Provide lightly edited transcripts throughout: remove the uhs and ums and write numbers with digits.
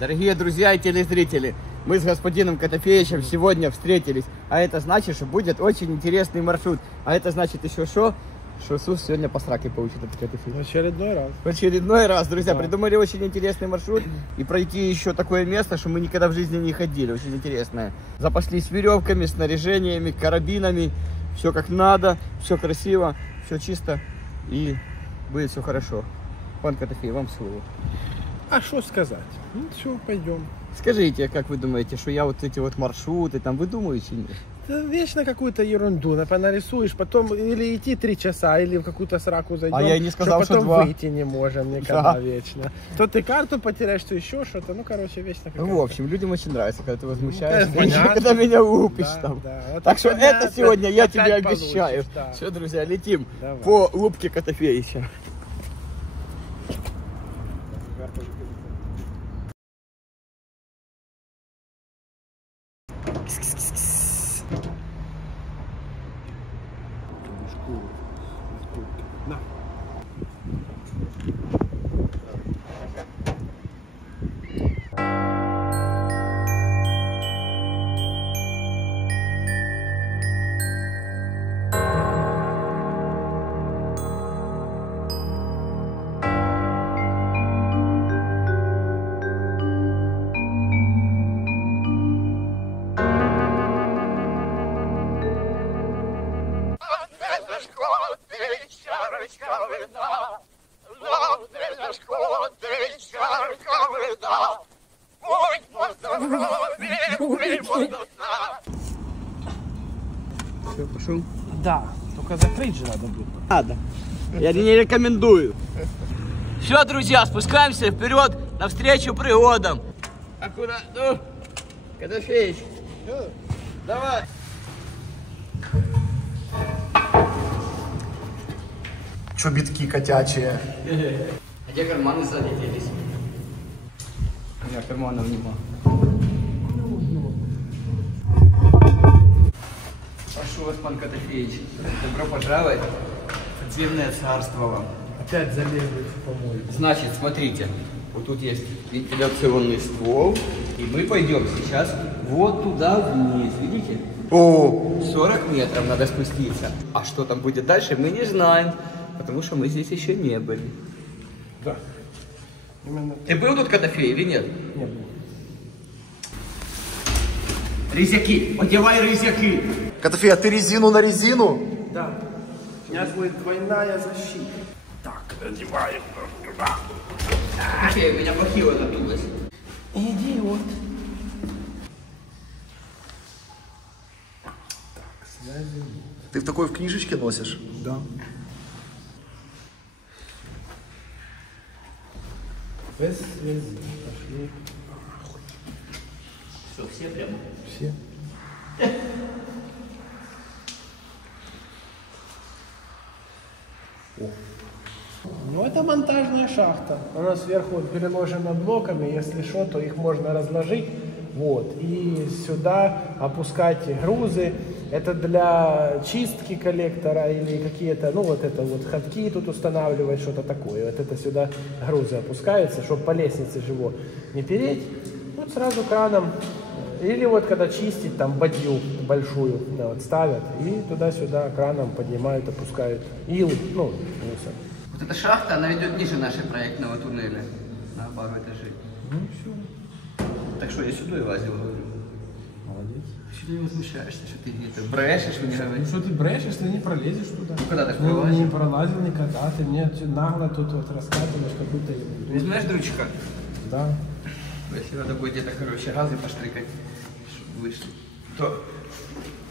Дорогие друзья и телезрители, мы с господином Котофеевичем сегодня встретились, а это значит, что будет очень интересный маршрут. А это значит еще что Сус сегодня по сраке получит этот Котофеевич. В очередной раз. В очередной раз, друзья, Да. придумали очень интересный маршрут и пройти еще такое место, что мы никогда в жизни не ходили, очень интересное. Запаслись веревками, снаряжениями, карабинами, все как надо, все красиво, все чисто и будет все хорошо. Пан Котофей, вам слово. А что сказать? Ну, все, пойдем. Скажите, как вы думаете, что я вот эти вот маршруты там выдумываю или нет? Да вечно какую-то ерунду нарисуешь, потом или идти 3 часа, или в какую-то сраку зайдем. А я и не сказал, что потом 2. выйти не можем никогда Да. вечно. То ты карту потеряешь, то еще что-то. Ну, короче, вечно Ну, какая-то. в общем, людям очень нравится, когда ты возмущаешься, Ну, конечно, когда меня лупишь Да, там. да. Вот Так что сегодня это сегодня я опять тебе получишь, обещаю. да. Все, друзья, летим Давай. по лупке Котофеевича. На. Все, пошел? Да, только закрыть же надо будет. Надо. Я не рекомендую. Все, друзья, спускаемся вперед навстречу пригодам. Аккуратно. Ну, Котофеич, давай. Чобітки котячие. А где карманы сзади делись? У меня карманов нема. Прошу вас, пан Котофеич, добро пожаловать в подземное царство вам. Опять залезли в помойку. Значит, смотрите, вот тут есть вентиляционный ствол, и мы пойдем сейчас вот туда вниз, видите? О, 40 метров надо спуститься. А что там будет дальше, мы не знаем, потому что мы здесь еще не были. Да. Именно Ты был тут, Котофей, или нет? не было. Резяки, одевай резяки. Котофей, а ты резину на резину? Да. У меня будет двойная защита. Так, одеваем. Котофей, у меня бахила надулась. Идиот. Связи. Ты в такой в книжечке носишь? Да. Без связи. Пошли. Что, все прямо? Все. Ну, это монтажная шахта. Она сверху переложена блоками. Если что, то их можно разложить. Вот. И сюда опускать грузы. Это для чистки коллектора или какие-то, ну, вот это вот ходки тут устанавливать, что-то такое. Вот это сюда грузы опускаются, чтобы по лестнице живо не переть. Вот сразу краном. Или вот когда чистить, там бадью большую вот, ставят и туда-сюда краном поднимают, опускают ил, ну, мусор. Вот эта шахта, она идет ниже нашего проектного туннеля, на пару этажей. Ну все, Так что я сюда и лазил, говорю. молодец. Ты что не возмущаешься, что ты где-то брешешь, мне Ну говоришь? что ты брешешь, если не пролезешь туда? Ну когда так Ну, пролазил? не пролазил никогда, ты мне нагло тут вот раскатываешь какую-то ерунду. Возьмешь дручка? Да. Если надо будет где-то, короче, газы поштрикать, чтобы вышли. То...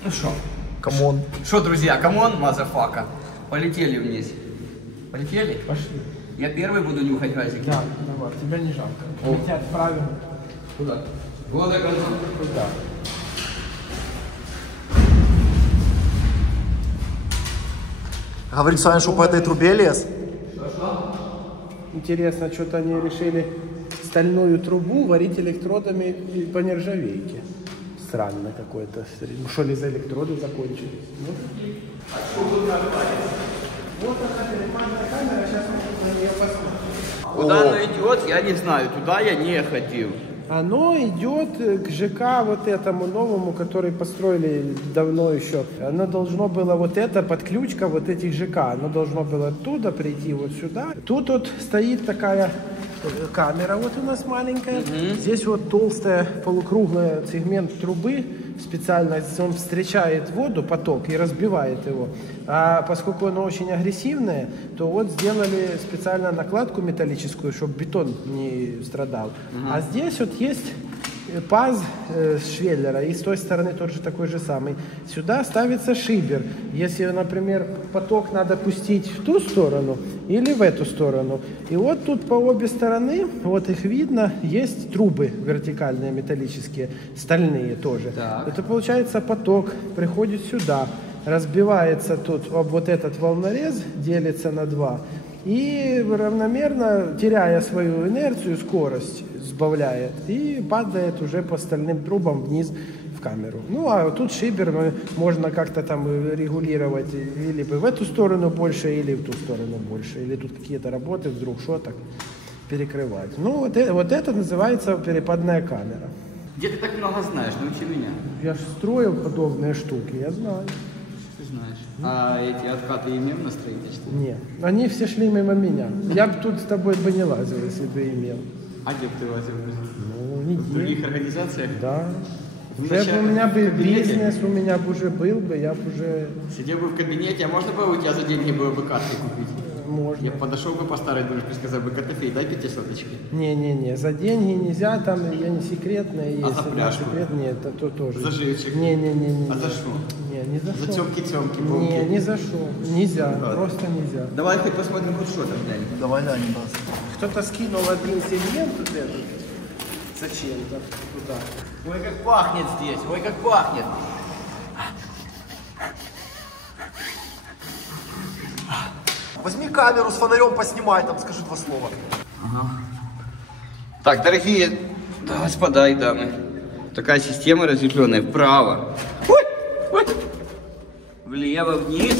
Ну что? Камон. Что, друзья, камон, мазафака. Полетели вниз. Полетели? Пошли. Я первый буду нюхать газики. Да, давай, тебя не жалко. О. Мы тебя отправим Куда? Года концов. туда. Говорит Саня, что по этой трубе лез. Интересно, что-то они решили стальную трубу варить электродами по нержавейке. Странно какое-то. Ну, что ли за электроды закончили? Ну. Вот она, телефонная камера, сейчас мы на нее посмотрим. Куда она идет, я не знаю. Туда я не ходил. оно идет к ЖК вот этому новому, который построили давно еще. Оно должно было вот это, подключка вот этих ЖК, оно должно было оттуда прийти вот сюда. Тут вот стоит такая камера вот у нас маленькая. Здесь вот толстая полукруглая сегмент трубы специально, он встречает воду, поток, и разбивает его. А поскольку оно очень агрессивное, то вот сделали специально накладку металлическую, чтобы бетон не страдал. А здесь вот есть паз швеллера, и с той стороны тот же такой же самый. Сюда ставится шибер. Если, например, поток надо пустить в ту сторону или в эту сторону. И вот тут по обе стороны, вот их видно, есть трубы вертикальные, металлические, стальные тоже. Так. Это получается поток приходит сюда, разбивается тут об вот этот волнорез, делится на два. И равномерно, теряя свою инерцию, скорость сбавляет и падает уже по стальным трубам вниз в камеру. Ну, а тут шибер можно как-то там регулировать или в эту сторону больше, или в ту сторону больше. Или тут какие-то работы, вдруг что так перекрывать. Ну, вот это называется перепадная камера. Где ты так много знаешь? Научи меня. Я же строил подобные штуки, я знаю. Ты знаешь. А эти откаты имел на строительстве? Нет, они все шли мимо меня. Я бы тут с тобой бы не лазил, если бы имел. А где бы ты лазил? Ну, В нигде. других организациях? Да. Вначале Уже бы у меня в бы кабинете? бизнес, у меня бы уже был бы, я бы уже... Сидел бы в кабинете, а можно было у тебя за деньги было бы карты купить? Можно. Я подошел бы по старой дружбе, сказал бы, Котофей, дай 500-очки. Не-не-не, за деньги нельзя, там я не секретная есть. А за пляжку? Секрет, нет, это то тоже. За живчик? Не-не-не. А за что? Не за За что. тёмки-тёмки, Не, булки. не за что. Нельзя, Ладно. просто нельзя. Давай хоть посмотрим, хоть что там, глянь. Давай, Ляня, нас. Кто-то скинул один сегмент вот этот зачем-то туда. Ой, как пахнет здесь, ой, как пахнет. Возьми камеру с фонарем, поснимай там, скажи 2 слова. Так, дорогие господа и дамы, такая система разветвленная вправо, ой, ой, влево, вниз,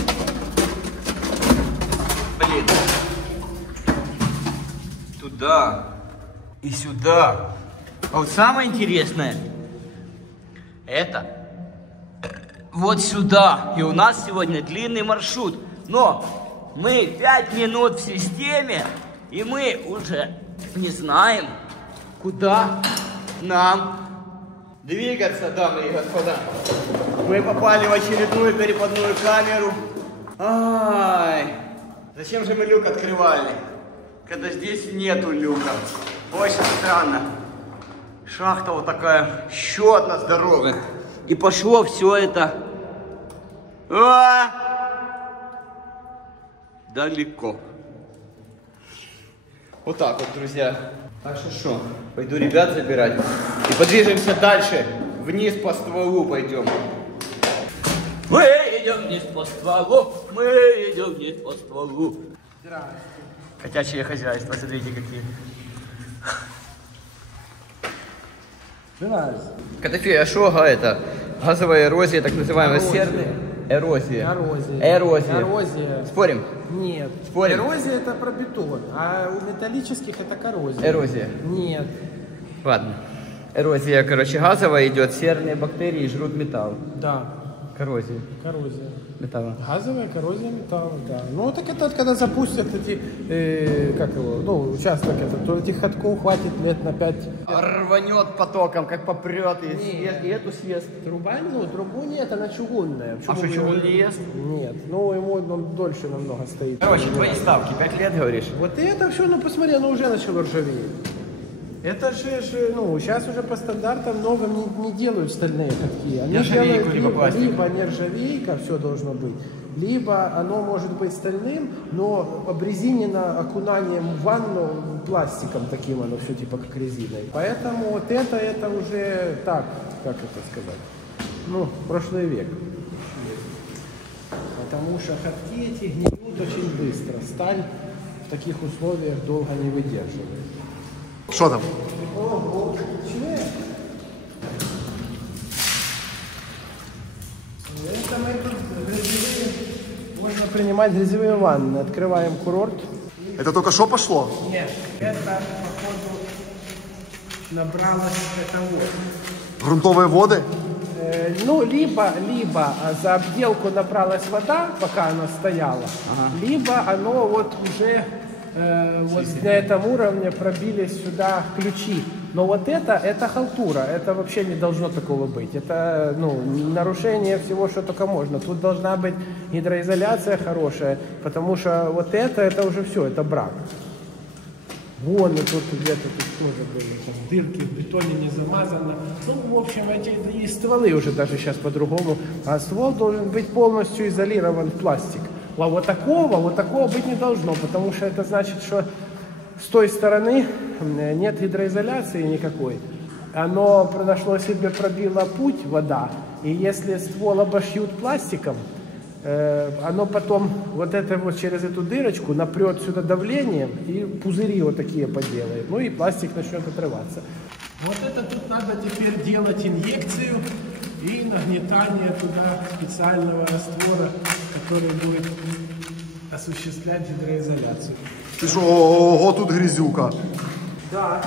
блин, туда и сюда. А вот самое интересное, это вот сюда. И у нас сегодня длинный маршрут, но мы 5 минут в системе, и мы уже не знаем, куда нам двигаться, дамы и господа. Мы попали в очередную перепадную камеру. Ай, зачем же мы люк открывали, когда здесь нету люка? Очень странно. Шахта вот такая, еще одна здоровая. И пошло все это далеко. Вот так вот, друзья. Так что, пойду ребят забирать. И подвижемся дальше. Вниз по стволу пойдем. Мы идем вниз по стволу. Мы идем вниз по стволу. Котячье хозяйство, смотрите какие. Котофей, а что это? Газовая эрозия, так называемая серная? Эрозия. Эрозия. Спорим? Нет. Спорим? Эрозия это про бетон, а у металлических это коррозия. Эрозия. Нет. Ладно. Эрозия, короче, газовая идет, серные бактерии жрут металл. Да. Коррозия Коррозия. металла. Газовая коррозия металла, да. Ну так это когда запустят эти, как его, ну участок этот, то этих ходков хватит лет на 5. Рванет потоком, как попрет, и эту съест. Труба, ну трубу нет, она чугунная. А что, чугун не ест? Нет, ну ему он дольше намного стоит. Короче, твои ставки, 5 лет, говоришь? Вот это все, ну посмотри, оно уже начало ржаветь. Это же, ну, сейчас уже по стандартам новым не делают стальные ходки. Они Нержавейку, делают либо либо нержавейка, все должно быть, либо оно может быть стальным, но обрезинено окунанием в ванну пластиком таким, оно все типа как резиной. Поэтому вот это уже так, как это сказать, ну, прошлый век. Потому что ходки эти гниют очень быстро. Сталь в таких условиях долго не выдерживает. Что там? Это мы тут можно принимать грязевые ванны. Открываем курорт. Это только что пошло? Нет, это походу набралось это вот. Грунтовые воды? Ну, либо за обделку набралась вода, пока она стояла, либо оно вот уже вот на этом уровне пробились сюда ключи. Но вот это халтура, это вообще не должно такого быть. Это, ну, нарушение всего, что только можно. Тут должна быть гидроизоляция хорошая, потому что вот это уже все, это брак. Вон, и тут где-то тут тоже были там дырки, в бетоне не замазано. Ну, в общем, эти и стволы уже даже сейчас по-другому. А ствол должен быть полностью изолирован в пластик. А вот такого быть не должно, потому что это значит, что с той стороны нет гидроизоляции никакой. Оно прошло себе, пробило путь, вода. И если ствол обошьют пластиком, оно потом вот это вот через эту дырочку напрет сюда давлением и пузыри вот такие поделает. Ну и пластик начнет отрываться. Вот это тут надо теперь делать инъекцию и нагнетание туда специального раствора, который будет осуществлять гидроизоляцию. Ты что, ого, тут грязюка. Да,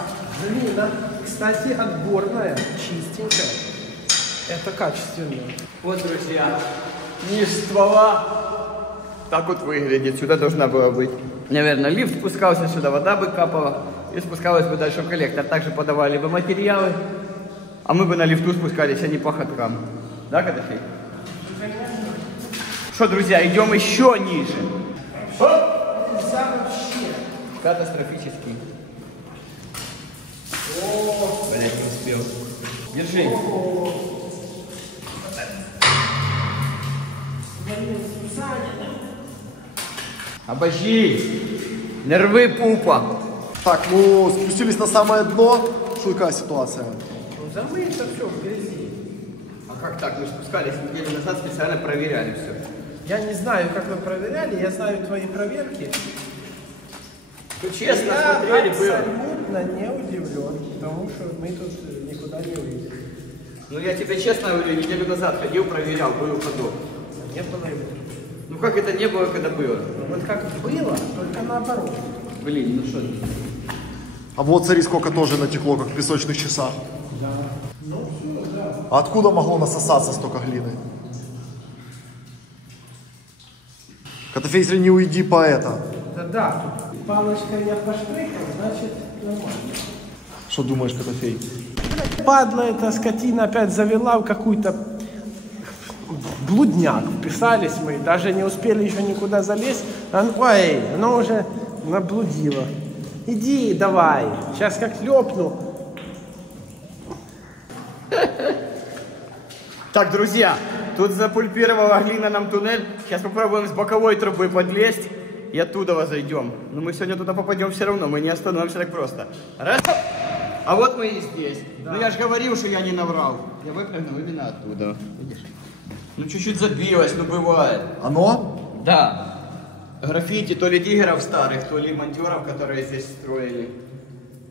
глина, кстати, отборная, чистенькая. Это качественно. Вот, друзья, низ ствола так вот выглядит. Сюда должна была быть. Наверное, лифт спускался сюда, вода бы капала и спускалась бы дальше в коллектор. Также подавали бы материалы, а мы бы на лифту спускались, а не по ходкам. Да, Котофей? Что, друзья, идем еще ниже. Катастрофический. Блять, не успел. Держи. Обожди. Нервы пупа. Так, ну спустились на самое дно. Что какая ситуация? Ну, замыто все в грязи. А как так? Мы спускались неделю назад, специально проверяли все. Я не знаю, как вы проверяли, я знаю твои проверки. Ну, честно, я смотрели, было. абсолютно не удивлен, потому что мы тут никуда не уйдем. Ну, я тебе честно говорю, неделю назад ходил, проверял, был ходок. Не было его. Ну, как это не было, когда было? Вот как было, только наоборот. Блин, ну что? А вот смотри, сколько тоже натекло, как в песочных часах. Да. Ну, все, да. А откуда могло насосаться столько глины? Котофей, если не уйди по это. Да, тут палочкой я поштрикал, значит нормально. Что думаешь, Котофей? Падла эта скотина опять завела в какую-то блудняк. Вписались мы, даже не успели еще никуда залезть. Ой, оно уже наблудило. Иди, давай, сейчас как лепну. Так, друзья, тут запульпировала глина нам туннель. Сейчас попробуем с боковой трубы подлезть и оттуда зайдем. Но мы сегодня туда попадем все равно, мы не остановимся так просто. Раз. А вот мы и здесь. Да. Ну я же говорил, что я не наврал. Я выпрыгнул именно оттуда. Видишь? Ну чуть-чуть забилось, ну бывает. Оно? Да. Граффити то ли диггеров старых, то ли монтеров, которые здесь строили.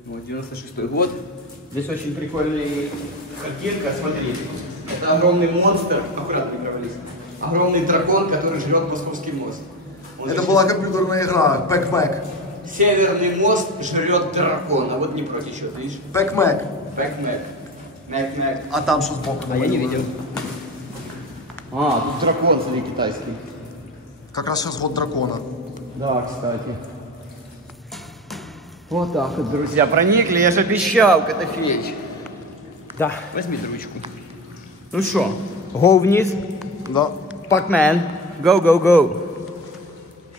Вот, 96-й год. Здесь очень прикольная картинка, смотри. Это огромный монстр, аккуратно не провались. Огромный дракон, который жрет Московский мост. Он это была компьютерная игра, Пэк-Мэк. Северный мост жрет дракон, а вот не против еще, видишь? Пэк-Мэк. Пэк-Мэк. Мэк-Мэк. А там что сбоку? А я не видел. А, тут дракон, смотри, китайский. Как раз сейчас год дракона. Да, кстати. Вот так вот, друзья, проникли, я же обещал, Котофеич. Да. Возьми ручку. Ну что, go вниз. Да. Пакмен, go, go, go.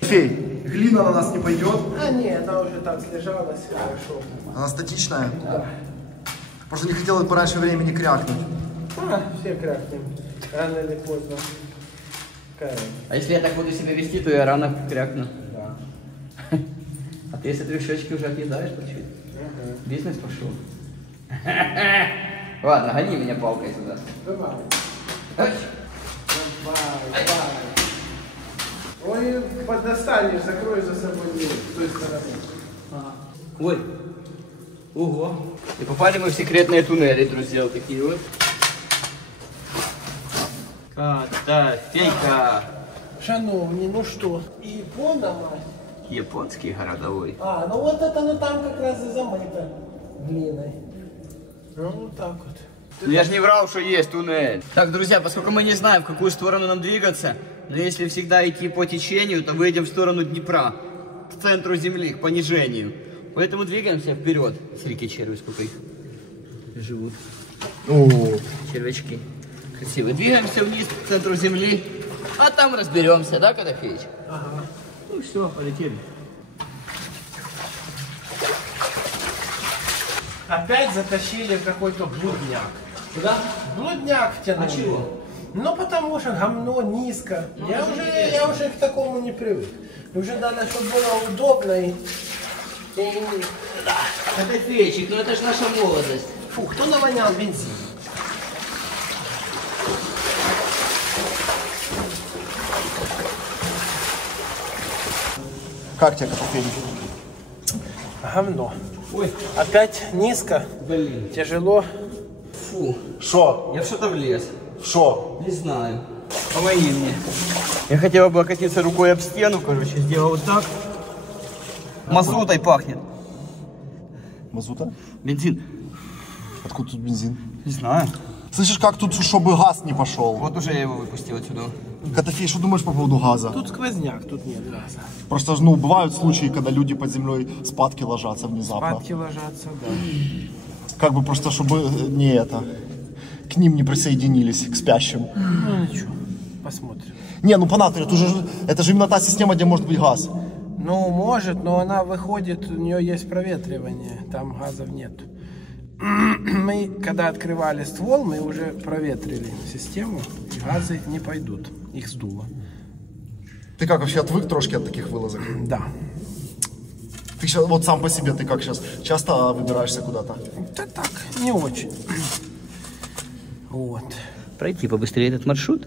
Фей, глина на нас не пойдет? А нет, она уже там слежалась хорошо. Она статичная? Да. Просто не хотела пораньше времени крякнуть. А, все крякнем. Рано или поздно. А если я так буду себя вести, то я рано крякну. Да. А ты, если трещочки уже отъедаешь по чуть? Бизнес пошел. Ладно, гони меня палкой сюда. Давай. Ай. Давай, давай. Ой, подостанешь, закрой за собой дверь с той стороны. Ага. Ой. Ого. И попали мы в секретные туннели, друзья, вот такие вот. Котофейка. Шановні, ну что? Икона, мать. Японский городовой. А, ну вот это, ну там как раз и замыто глиной. Ну, вот так вот. Ну, я же не врал, что есть туннель. Так, друзья, поскольку мы не знаем, в какую сторону нам двигаться, но если всегда идти по течению, то выйдем в сторону Днепра, к центру земли, к понижению. Поэтому двигаемся вперед. Смотри, какие черви, сколько их живут. О, Червячки. Красивые. Двигаемся вниз к центру земли, а там разберемся, да, Котофеич? Ага. Ну все, полетели. Опять затащили в какой-то блудняк. Куда? Блудняк втянули. А чего? Ну, потому что гамно низко. Я уже к такому не привык. Уже надо, чтобы было удобно и... Котофейчик, ну это же наша молодость. Фу, кто навонял бензин? как тебе, Котофеич? Говно. Ой, Опять низко, блин. тяжело. Фу, Шо? я в что-то влез. Шо? Не знаю. Помоги мне. Я хотел облокотиться рукой об стену, короче, сделал вот так. Мазутой пахнет. Мазута? Бензин. Откуда тут бензин? Не знаю. Слышишь, как тут, чтобы газ не пошел? Вот уже я его выпустил отсюда. Котофей, что думаешь по поводу газа? Тут сквозняк, тут нет газа. Просто, ну, бывают случаи, когда люди под землей спадки ложатся внезапно. Падки ложатся, да. Как бы просто, чтобы не это, к ним не присоединились, к спящим. Ну ничего, посмотрим. Не, ну понятно, это же именно та система, где может быть газ. Ну, может, но она выходит, у нее есть проветривание, там газов нет. Мы, когда открывали ствол, мы уже проветрили систему, и газы не пойдут, их сдуло. Ты как вообще отвык трошки от таких вылазок? Да. Ты сейчас, вот сам по себе, ты как сейчас, часто выбираешься куда-то? Да так, не очень. Вот. Пройти побыстрее этот маршрут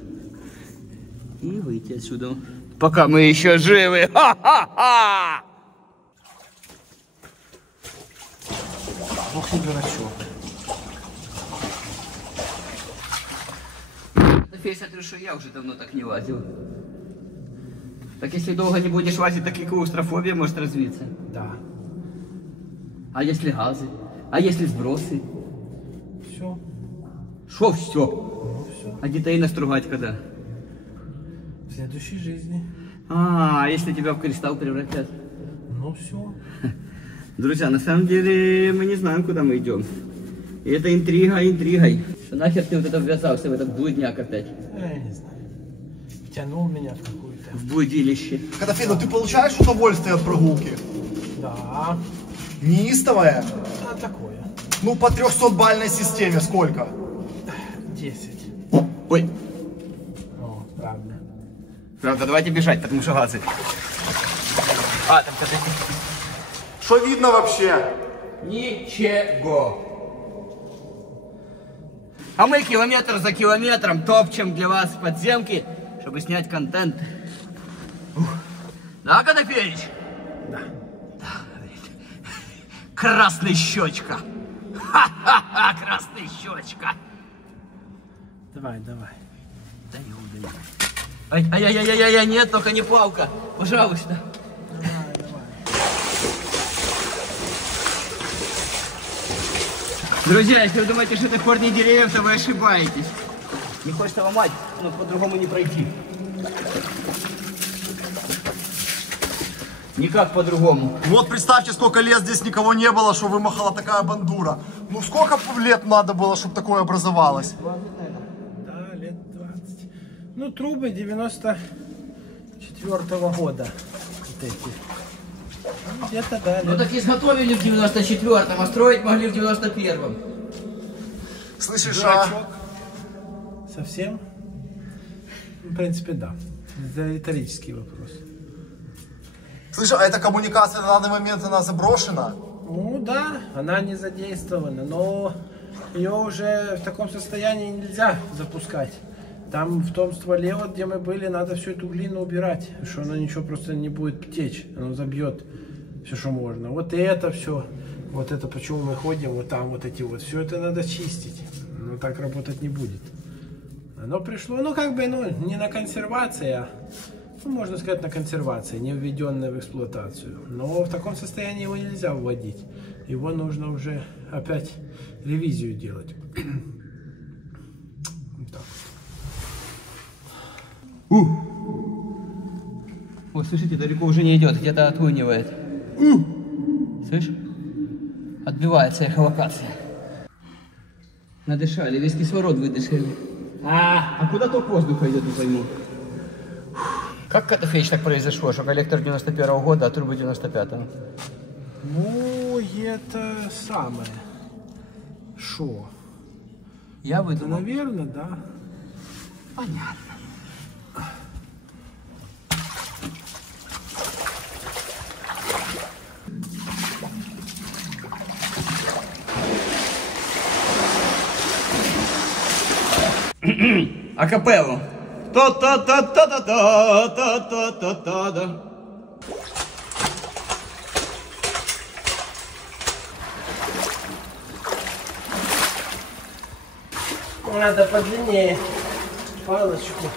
и выйти отсюда. Пока мы еще живы. Ха-ха-ха! Ох, и дурачок. Фей, смотрю, что я уже давно так не лазил. Так если долго не будешь лазить, так и клаустрофобия может развиться. Да. А если газы? А если сбросы? Все. Шо все? Ну, все. А детей настругать когда? В следующей жизни. А если тебя в кристалл превратят? Ну, все. Друзья, на самом деле мы не знаем, куда мы идем. И это интрига интригой. Что нахер ты вот это ввязался в этот блудняк опять? Я не знаю. Втянул меня в какую-то. В блудилище. Котофей, ну ты получаешь удовольствие от прогулки? Да. Неистовое? А такое. Ну, по 300-бальной системе сколько? 10. Ой, О, правда. правда, давайте бежать, потому что газы. А, там кто-то... Что видно вообще? Ничего. А мы километр за километром топчем для вас подземки, чтобы снять контент. Ух. Да, Котофеич? Да. Красная щечка. Ха-ха-ха, красная щечка. Давай, давай. Да не удаю. Ай-яй-яй-яй-яй, нет, только не палка. Пожалуйста. Давай, давай. Друзья, если вы думаете, что это корни деревьев, то вы ошибаетесь. Не хочется ломать, но по-другому не пройти. Никак по-другому. Вот представьте, сколько лет здесь никого не было, что вымахала такая бандура. Ну, сколько лет надо было, чтобы такое образовалось? Да, лет 20. Ну, трубы 94-го года. Вот эти. Ну, где-то, да, Ну лет. так изготовили в 94-м, а строить могли в 91-м. Слышишь, Дурачок. Совсем? В принципе, да. Это риторический вопрос. Слышь, а эта коммуникация на данный момент, она заброшена? Ну да, она не задействована, но ее уже в таком состоянии нельзя запускать. Там в том стволе, вот, где мы были, надо всю эту глину убирать, что она ничего просто не будет течь, оно забьет все, что можно. Вот это все, вот это почему мы ходим, вот там вот эти вот, все это надо чистить, но так работать не будет. Оно пришло, ну как бы, ну не на консервации, а, ну, можно сказать, на консервации, не введенное в эксплуатацию. Но в таком состоянии его нельзя вводить. его нужно уже опять ревизию делать. Вот так. О, слышите, далеко уже не идет, где-то отлынивает. Слышь? Отбивается эхолокация. Надышали, весь кислород выдышали. А куда ток воздуха идет, не пойму. Как Котофеич так произошло, что коллектор 91-го года, а трубы 95-го? Ну, это самое. Шо? Я Да, выдумал. наверное, да. Понятно. Акапеллу. Та-та-та-та-та-та-та-та-та-та. Надо подлиннее палочку.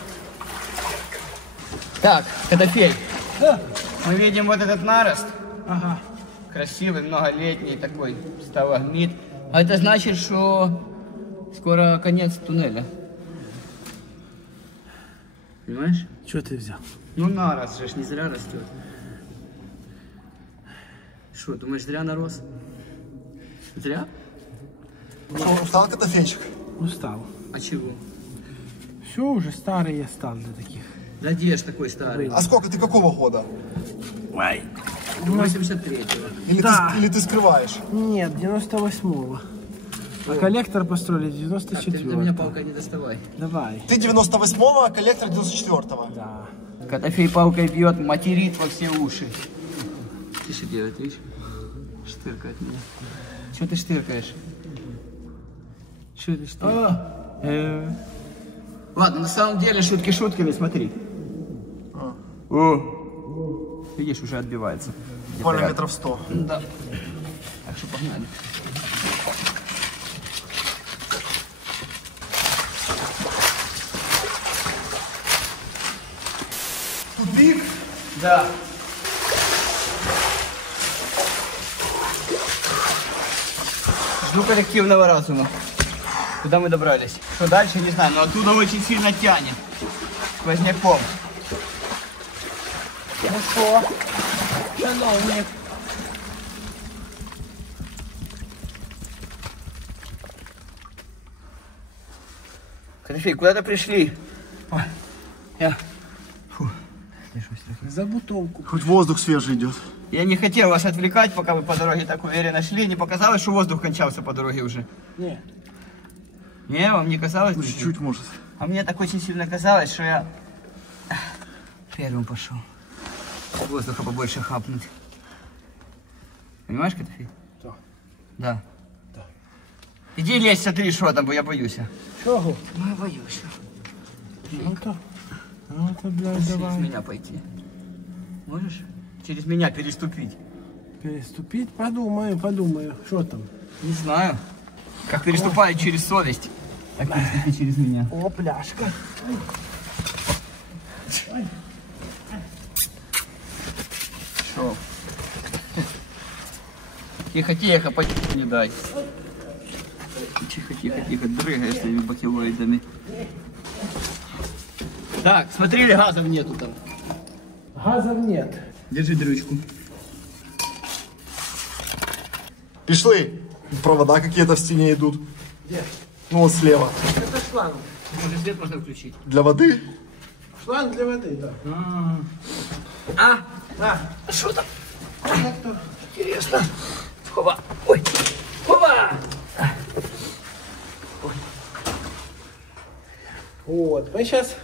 Так, Котофей, Да. мы видим вот этот нарост. Ага. Красивый, многолетний такой сталагмит. А это значит, что скоро конец туннеля. Понимаешь? Что ты взял? Ну нарост же ж не зря растет. Что, думаешь, зря нарос? Зря? Что, устал Котофейчик? Устал. А чего? Все, уже старый я стал для таких. Да где ж такой старый? А сколько ты какого года? Ой. 83-го. Или, Да. или ты скрываешь? Нет, 98-го. А коллектор построили Так, ты 94-го. до меня палкой не доставай. Давай. Ты 98-го, а коллектор 94-го. Да. Котофей палкой бьет, материт во все уши. Тише делать, видишь? Штыркает меня. Чего ты штыркаешь? Что ты штыркаешь? Ладно, на самом деле шутки шутками, смотри. О. Видишь, уже отбивается. Буквально метров 100. Да. Так что погнали. Тупик. Да. Жду коллективного разума. Куда мы добрались? Что дальше, не знаю, но оттуда очень сильно тянет. Сквозняком. Ну что? Шановник. Котофей, куда-то пришли. Ой, я... Фу, держусь трохи. За бутылку. Хоть воздух свежий идет. Я не хотел вас отвлекать, пока вы по дороге так уверенно шли. Не показалось, что воздух кончался по дороге уже? Не. Не, вам не казалось? Ну, чуть-чуть, может. А мне так очень сильно казалось, что я первым пошел. Воздуха побольше хапнуть. Понимаешь, Котофей? Да. Да. Да. Иди лезь, смотри, что там, я боюсь. Чего? Ну, я боюсь. Ну это, блядь, Через давай. меня пойти. Можешь? Через меня переступить. Переступить? Подумаю. Что там? Не знаю. Как переступают через совесть. Так переступи через меня. О, пляшка. Шел. Тихо, тихо, не дай. Тихо, тихо, тихо, дрыгаешь своими бакелоидами. Так, смотрели, газов нету там. Газов нет. Держи дрючку. Пришли. Провода какие-то в стене идут. Где? Ну вот слева. Это шланг. Может, свет можно включить? Для воды. Шланг для воды, да. А, что там? Интересно. Хова. Ой. Хова. Вот. Мы сейчас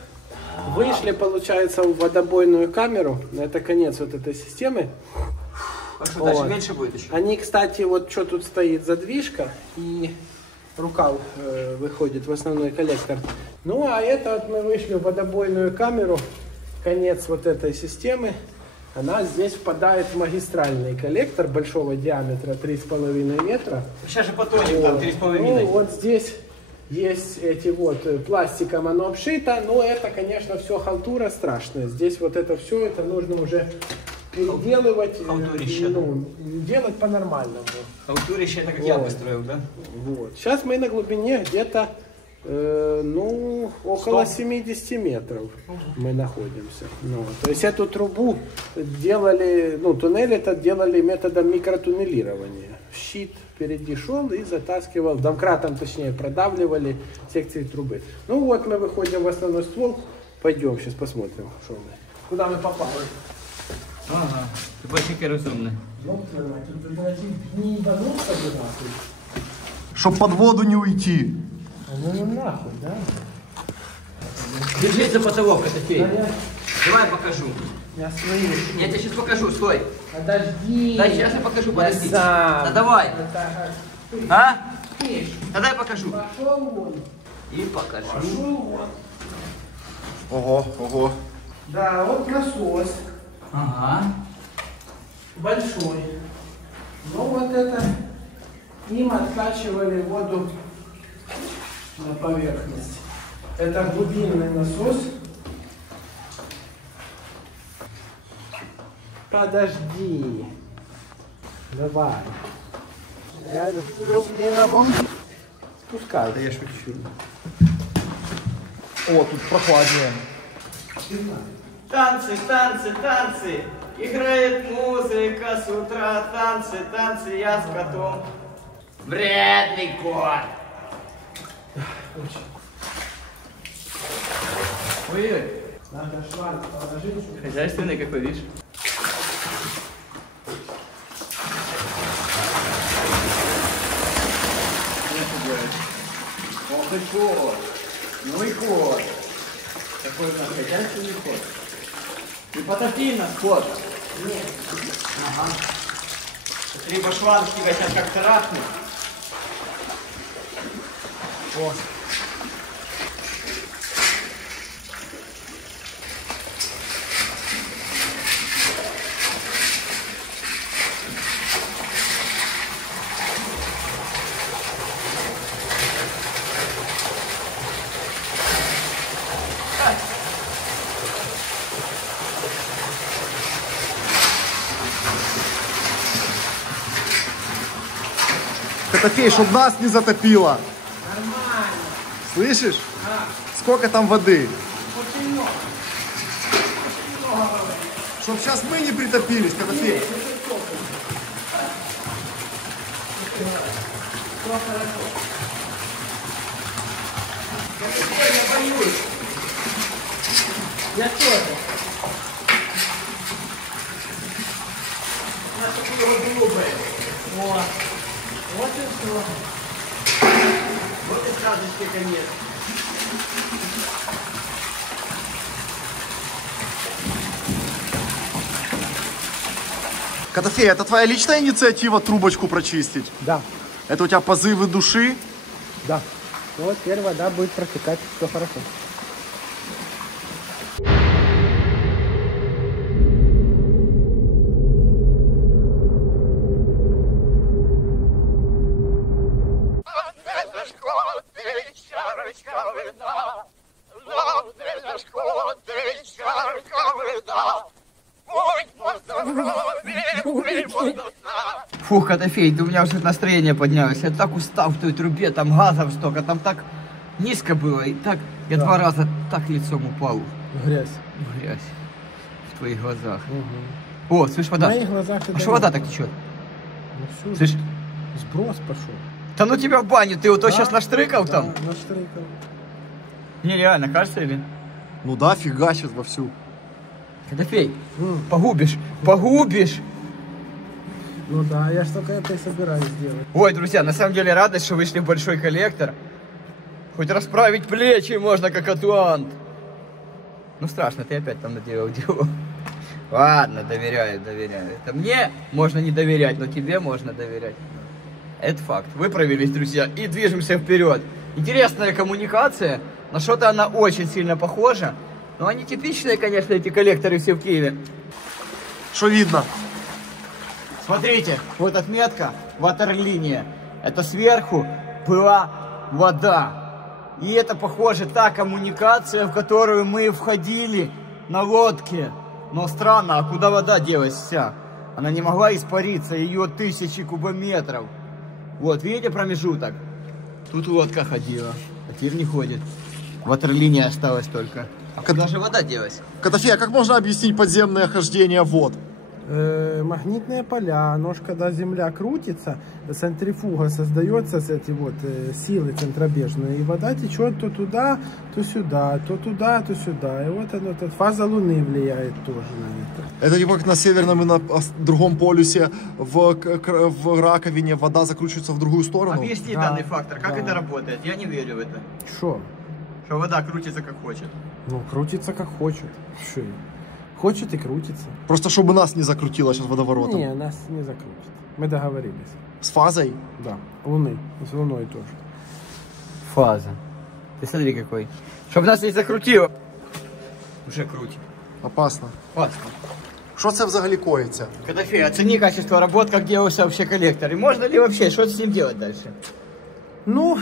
вышли, получается, в водобойную камеру. Это конец вот этой системы. А что, дальше Вот. меньше будет еще? Они, кстати, вот что тут стоит, задвижка и рукав выходит в основной коллектор. Ну, а это вот мы вышли в водобойную камеру, конец вот этой системы. Она здесь впадает в магистральный коллектор большого диаметра 3,5 метра. Сейчас же потонем, там 3,5. Ну, вот здесь есть эти вот, пластиком оно обшито, но это, конечно, все халтура страшная. Здесь вот это все, это нужно уже переделывать, Халтурище. ну, делать по-нормальному. Халтурище, это как я построил, да? Вот. Сейчас мы на глубине где-то, ну, около 70 метров мы находимся. Ну, то есть эту трубу делали, ну, туннель этот делали методом микротуннелирования. Щит впереди шел и затаскивал, домкратом, точнее, продавливали секции трубы. Ну вот мы выходим в основной ствол. Пойдем, сейчас посмотрим, что мы. Куда мы попали. Ага, ты большой разумный. Ну, тут, значит, не ебануться бы нахуй. Чтоб под воду не уйти. Ну нахуй, да? Держись за потолок, это фей. Да я... Давай я покажу. Я свои. Я тебе сейчас покажу, стой. Подожди. Да, сейчас я покажу, подожди. Сам. Да давай. Это... А? Тогда я покажу. Пошел вон. И покажу. Пошел вон. Ого, ого. Да, вот насос. Ага. Большой. Ну вот это им откачивали воду на поверхность. Это глубинный насос. Подожди. Давай. Спускай. Да я шучу. О, тут прохладнее. Танцы, танцы, танцы. Играет музыка с утра. Танцы, танцы, я с котом. Вредный кот. Ой-ой. Надо шваль положить. Хозяйственный какой, видишь? Ох и кот. Ну и кот. Какой у нас хозяйственный кот. И потопи нас, кот. Нет. Ага. Либо шланг тебя сейчас как трахнет. О. Котофей, чтоб нас не затопило. Нормально. Слышишь? Сколько там воды? Очень много. Чтоб сейчас мы не притопились, Котофей. Я боюсь. Я тоже. Наша кулева голубая. Вот. Вот и все. Вот и сказочки конец. Котофей, это твоя личная инициатива трубочку прочистить? Да. Это у тебя позывы души? Да. Вот теперь вода будет протекать, все хорошо. Фух, Котофей, у меня уже настроение поднялось. Я так устал в той трубе, там газов столько, там так низко было. И так я 2 раза так лицом упал Грязь. в грязь в твоих глазах. О, слышь, вода. В моих глазах А что вода так течет? Ну, все, Слышь, сброс пошел. да ну тебя в баню, ты вот то сейчас наштрыкал да, там? наштрыкал. Нереально, кажется или? Ну да, фигачит вовсю. Котофей, погубишь, погубишь. Ну да, я ж только это и собираюсь сделать. Ой, друзья, на самом деле радость, что вышли в большой коллектор. Хоть расправить плечи можно, как атлант. Ну страшно, ты опять там наделал дело. Ладно, доверяю, доверяю. Это мне можно не доверять, но тебе можно доверять. Это факт. Выправились, друзья, и движемся вперед. Интересная коммуникация. На что-то она очень сильно похожа. Но они типичные, конечно, эти коллекторы все в Киеве. Что видно? Смотрите, вот отметка, ватерлиния. Это сверху была вода. И это, похоже, та коммуникация, в которую мы входили на лодке. Но странно, а куда вода делась вся? Она не могла испариться, ее 1000 кубометров. Вот, видите промежуток? Тут лодка ходила, а теперь не ходит. Ватерлиния осталась только. А куда же вода делась? Котофей, а как можно объяснить подземное хождение вод? Магнитные поля, оно ж когда Земля крутится, центрифуга создается с эти вот силы центробежные, и вода течет то туда, то сюда, то туда, то сюда. И вот оно, фаза Луны влияет тоже на это. Это типа как на северном и на другом полюсе в раковине вода закручивается в другую сторону? Объясни Да, данный фактор, как да. это работает? Я не верю в это. Что? Что вода крутится как хочет. Ну, крутится как хочет. Шо? Хочет и крутится. Просто чтобы нас не закрутило сейчас водоворотом. Не, нас не закрутит. Мы договорились. С фазой? Да, Луны. С Луной тоже. Фаза. Ты смотри какой. Чтоб нас не закрутило. Уже крутит. Опасно. Опасно. Що це взагалі коїться? Котофей, оцени качество работ, как делался вообще коллектор. И можно ли вообще, что с ним делать дальше? Ну,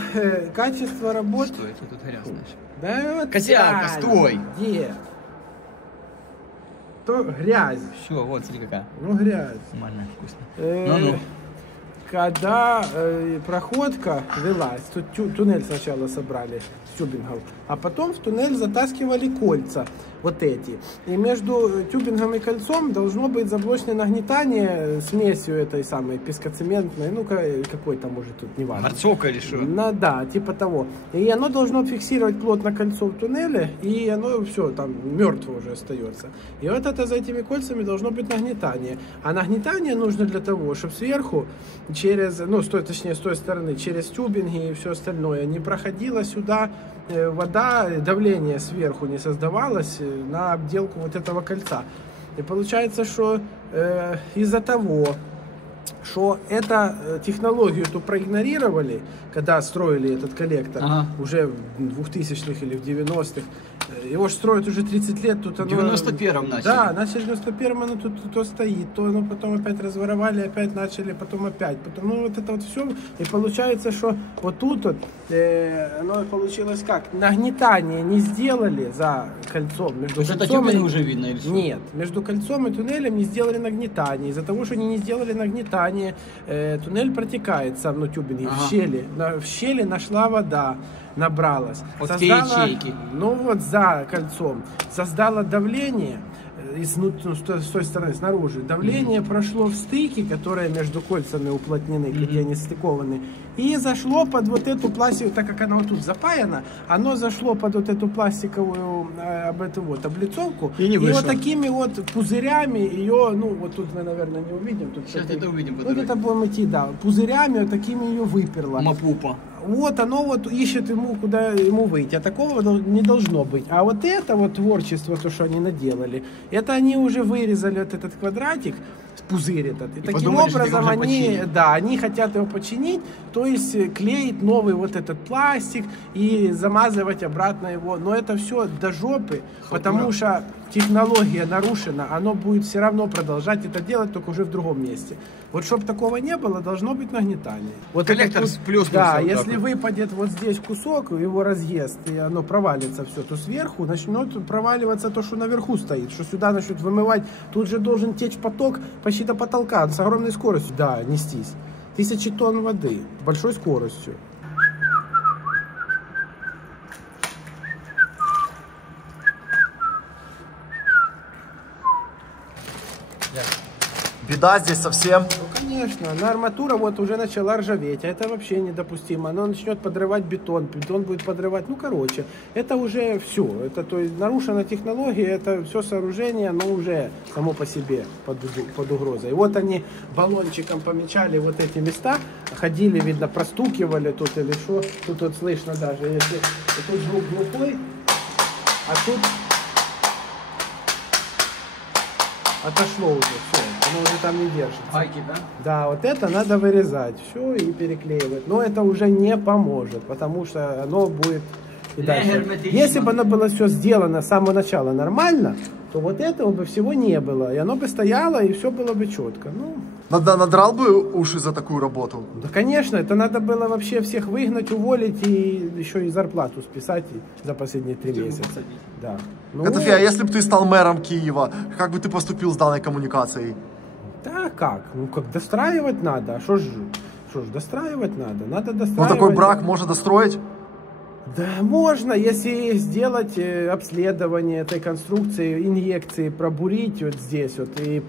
качество работы... Что это тут грязно? Да вот Козявка, реально. стой! Где? То грязь. Все, вот, смотри какая. Ну, грязь. Нормально, вкусно. Ну. Когда проходка велась, тут туннель сначала собрали с тюбингов, а потом в туннель затаскивали кольца, вот эти. И между тюбингом и кольцом должно быть заблочное нагнетание смесью этой самой пескоцементной, ну какой там уже тут, не важно. Марцовка или что? Да, типа того. И оно должно фиксировать плотно кольцо в туннеле, и оно все, там, мертво уже остается. И вот это за этими кольцами должно быть нагнетание. А нагнетание нужно для того, чтобы сверху через, ну, точнее, с той стороны, через тюбинги и все остальное, не проходила сюда вода, давление сверху не создавалось на обделку вот этого кольца. И получается, что из-за того, что эту технологию эту проигнорировали, когда строили этот коллектор, уже в 2000-х или в 90-х, его же строят уже 30 лет. Тут в 91-м начали. Да, начали в 91-м, оно тут то стоит, то оно потом опять разворовали, опять начали, потом опять. Потом, ну вот это вот все. И получается, что вот тут вот, оно получилось как? Нагнетание не сделали за кольцом. Между это кольцом тюбинг уже видно или что? Нет, между кольцом и туннелем не сделали нагнетание. Из-за того, что они не сделали нагнетание, туннель протекает сам, ну, тюбинги, в щели нашла вода, набралась. Вот создала, те ячейки. Ну вот за кольцом. Создала давление с той стороны, снаружи. Давление прошло в стыки, которые между кольцами уплотнены, где они стыкованы. И зашло под вот эту пластиковую, так как она вот тут запаяна, оно зашло под вот эту пластиковую эту вот облицовку. И вот такими вот пузырями ее, ну вот тут мы, наверное, не увидим. Тут сейчас это увидим. Вот это будем идти, да. Пузырями вот такими ее выперло. Мапупа. Вот оно вот ищет ему, куда ему выйти. А такого не должно быть. А вот это вот творчество, то, что они наделали, это они уже вырезали вот этот квадратик, пузырь этот. И таким подумали, образом они хотят его починить, то есть клеить новый вот этот пластик и замазывать обратно его. Но это все до жопы, потому что технология нарушена, оно будет все равно продолжать это делать, только уже в другом месте. Вот чтобы такого не было, должно быть нагнетание. Вот коллектор с плюсом. Да, если выпадет вот здесь кусок, его разъест, и оно провалится все, то сверху начнет проваливаться то, что наверху стоит, что сюда начнет вымывать. Тут же должен течь поток почти до потолка, с огромной скоростью, да, нестись. 1000 тонн воды, большой скоростью. Беда здесь совсем. Ну, конечно, но арматура вот уже начала ржаветь, а это вообще недопустимо. Она начнет подрывать бетон будет подрывать, ну, короче, это уже все. Это, то есть, нарушена технология, это все сооружение, но уже само по себе под угрозой. И вот они баллончиком помечали вот эти места, ходили, видно, простукивали тут или что. Тут вот слышно даже, если тут звук глухой, а тут отошло уже, все, оно уже там не держится. Пайки, да? Да, вот это надо вырезать, все, и переклеивать. Но это уже не поможет, потому что оно будет и дальше. Если бы оно было все сделано с самого начала нормально, то вот этого бы всего не было. И оно бы стояло, и все было бы четко. Ну, Надрал бы уши за такую работу? да, конечно, это надо было вообще всех выгнать, уволить и еще и зарплату списать за последние 3 месяца. Да. Ну, Котофей, а если бы ты стал мэром Киева, как бы ты поступил с данной коммуникацией? да как? Ну как, достраивать надо. А что ж достраивать надо? Надо достраивать. Ну такой брак можно достроить? Да, можно, если сделать обследование этой конструкции, инъекции, пробурить вот здесь вот и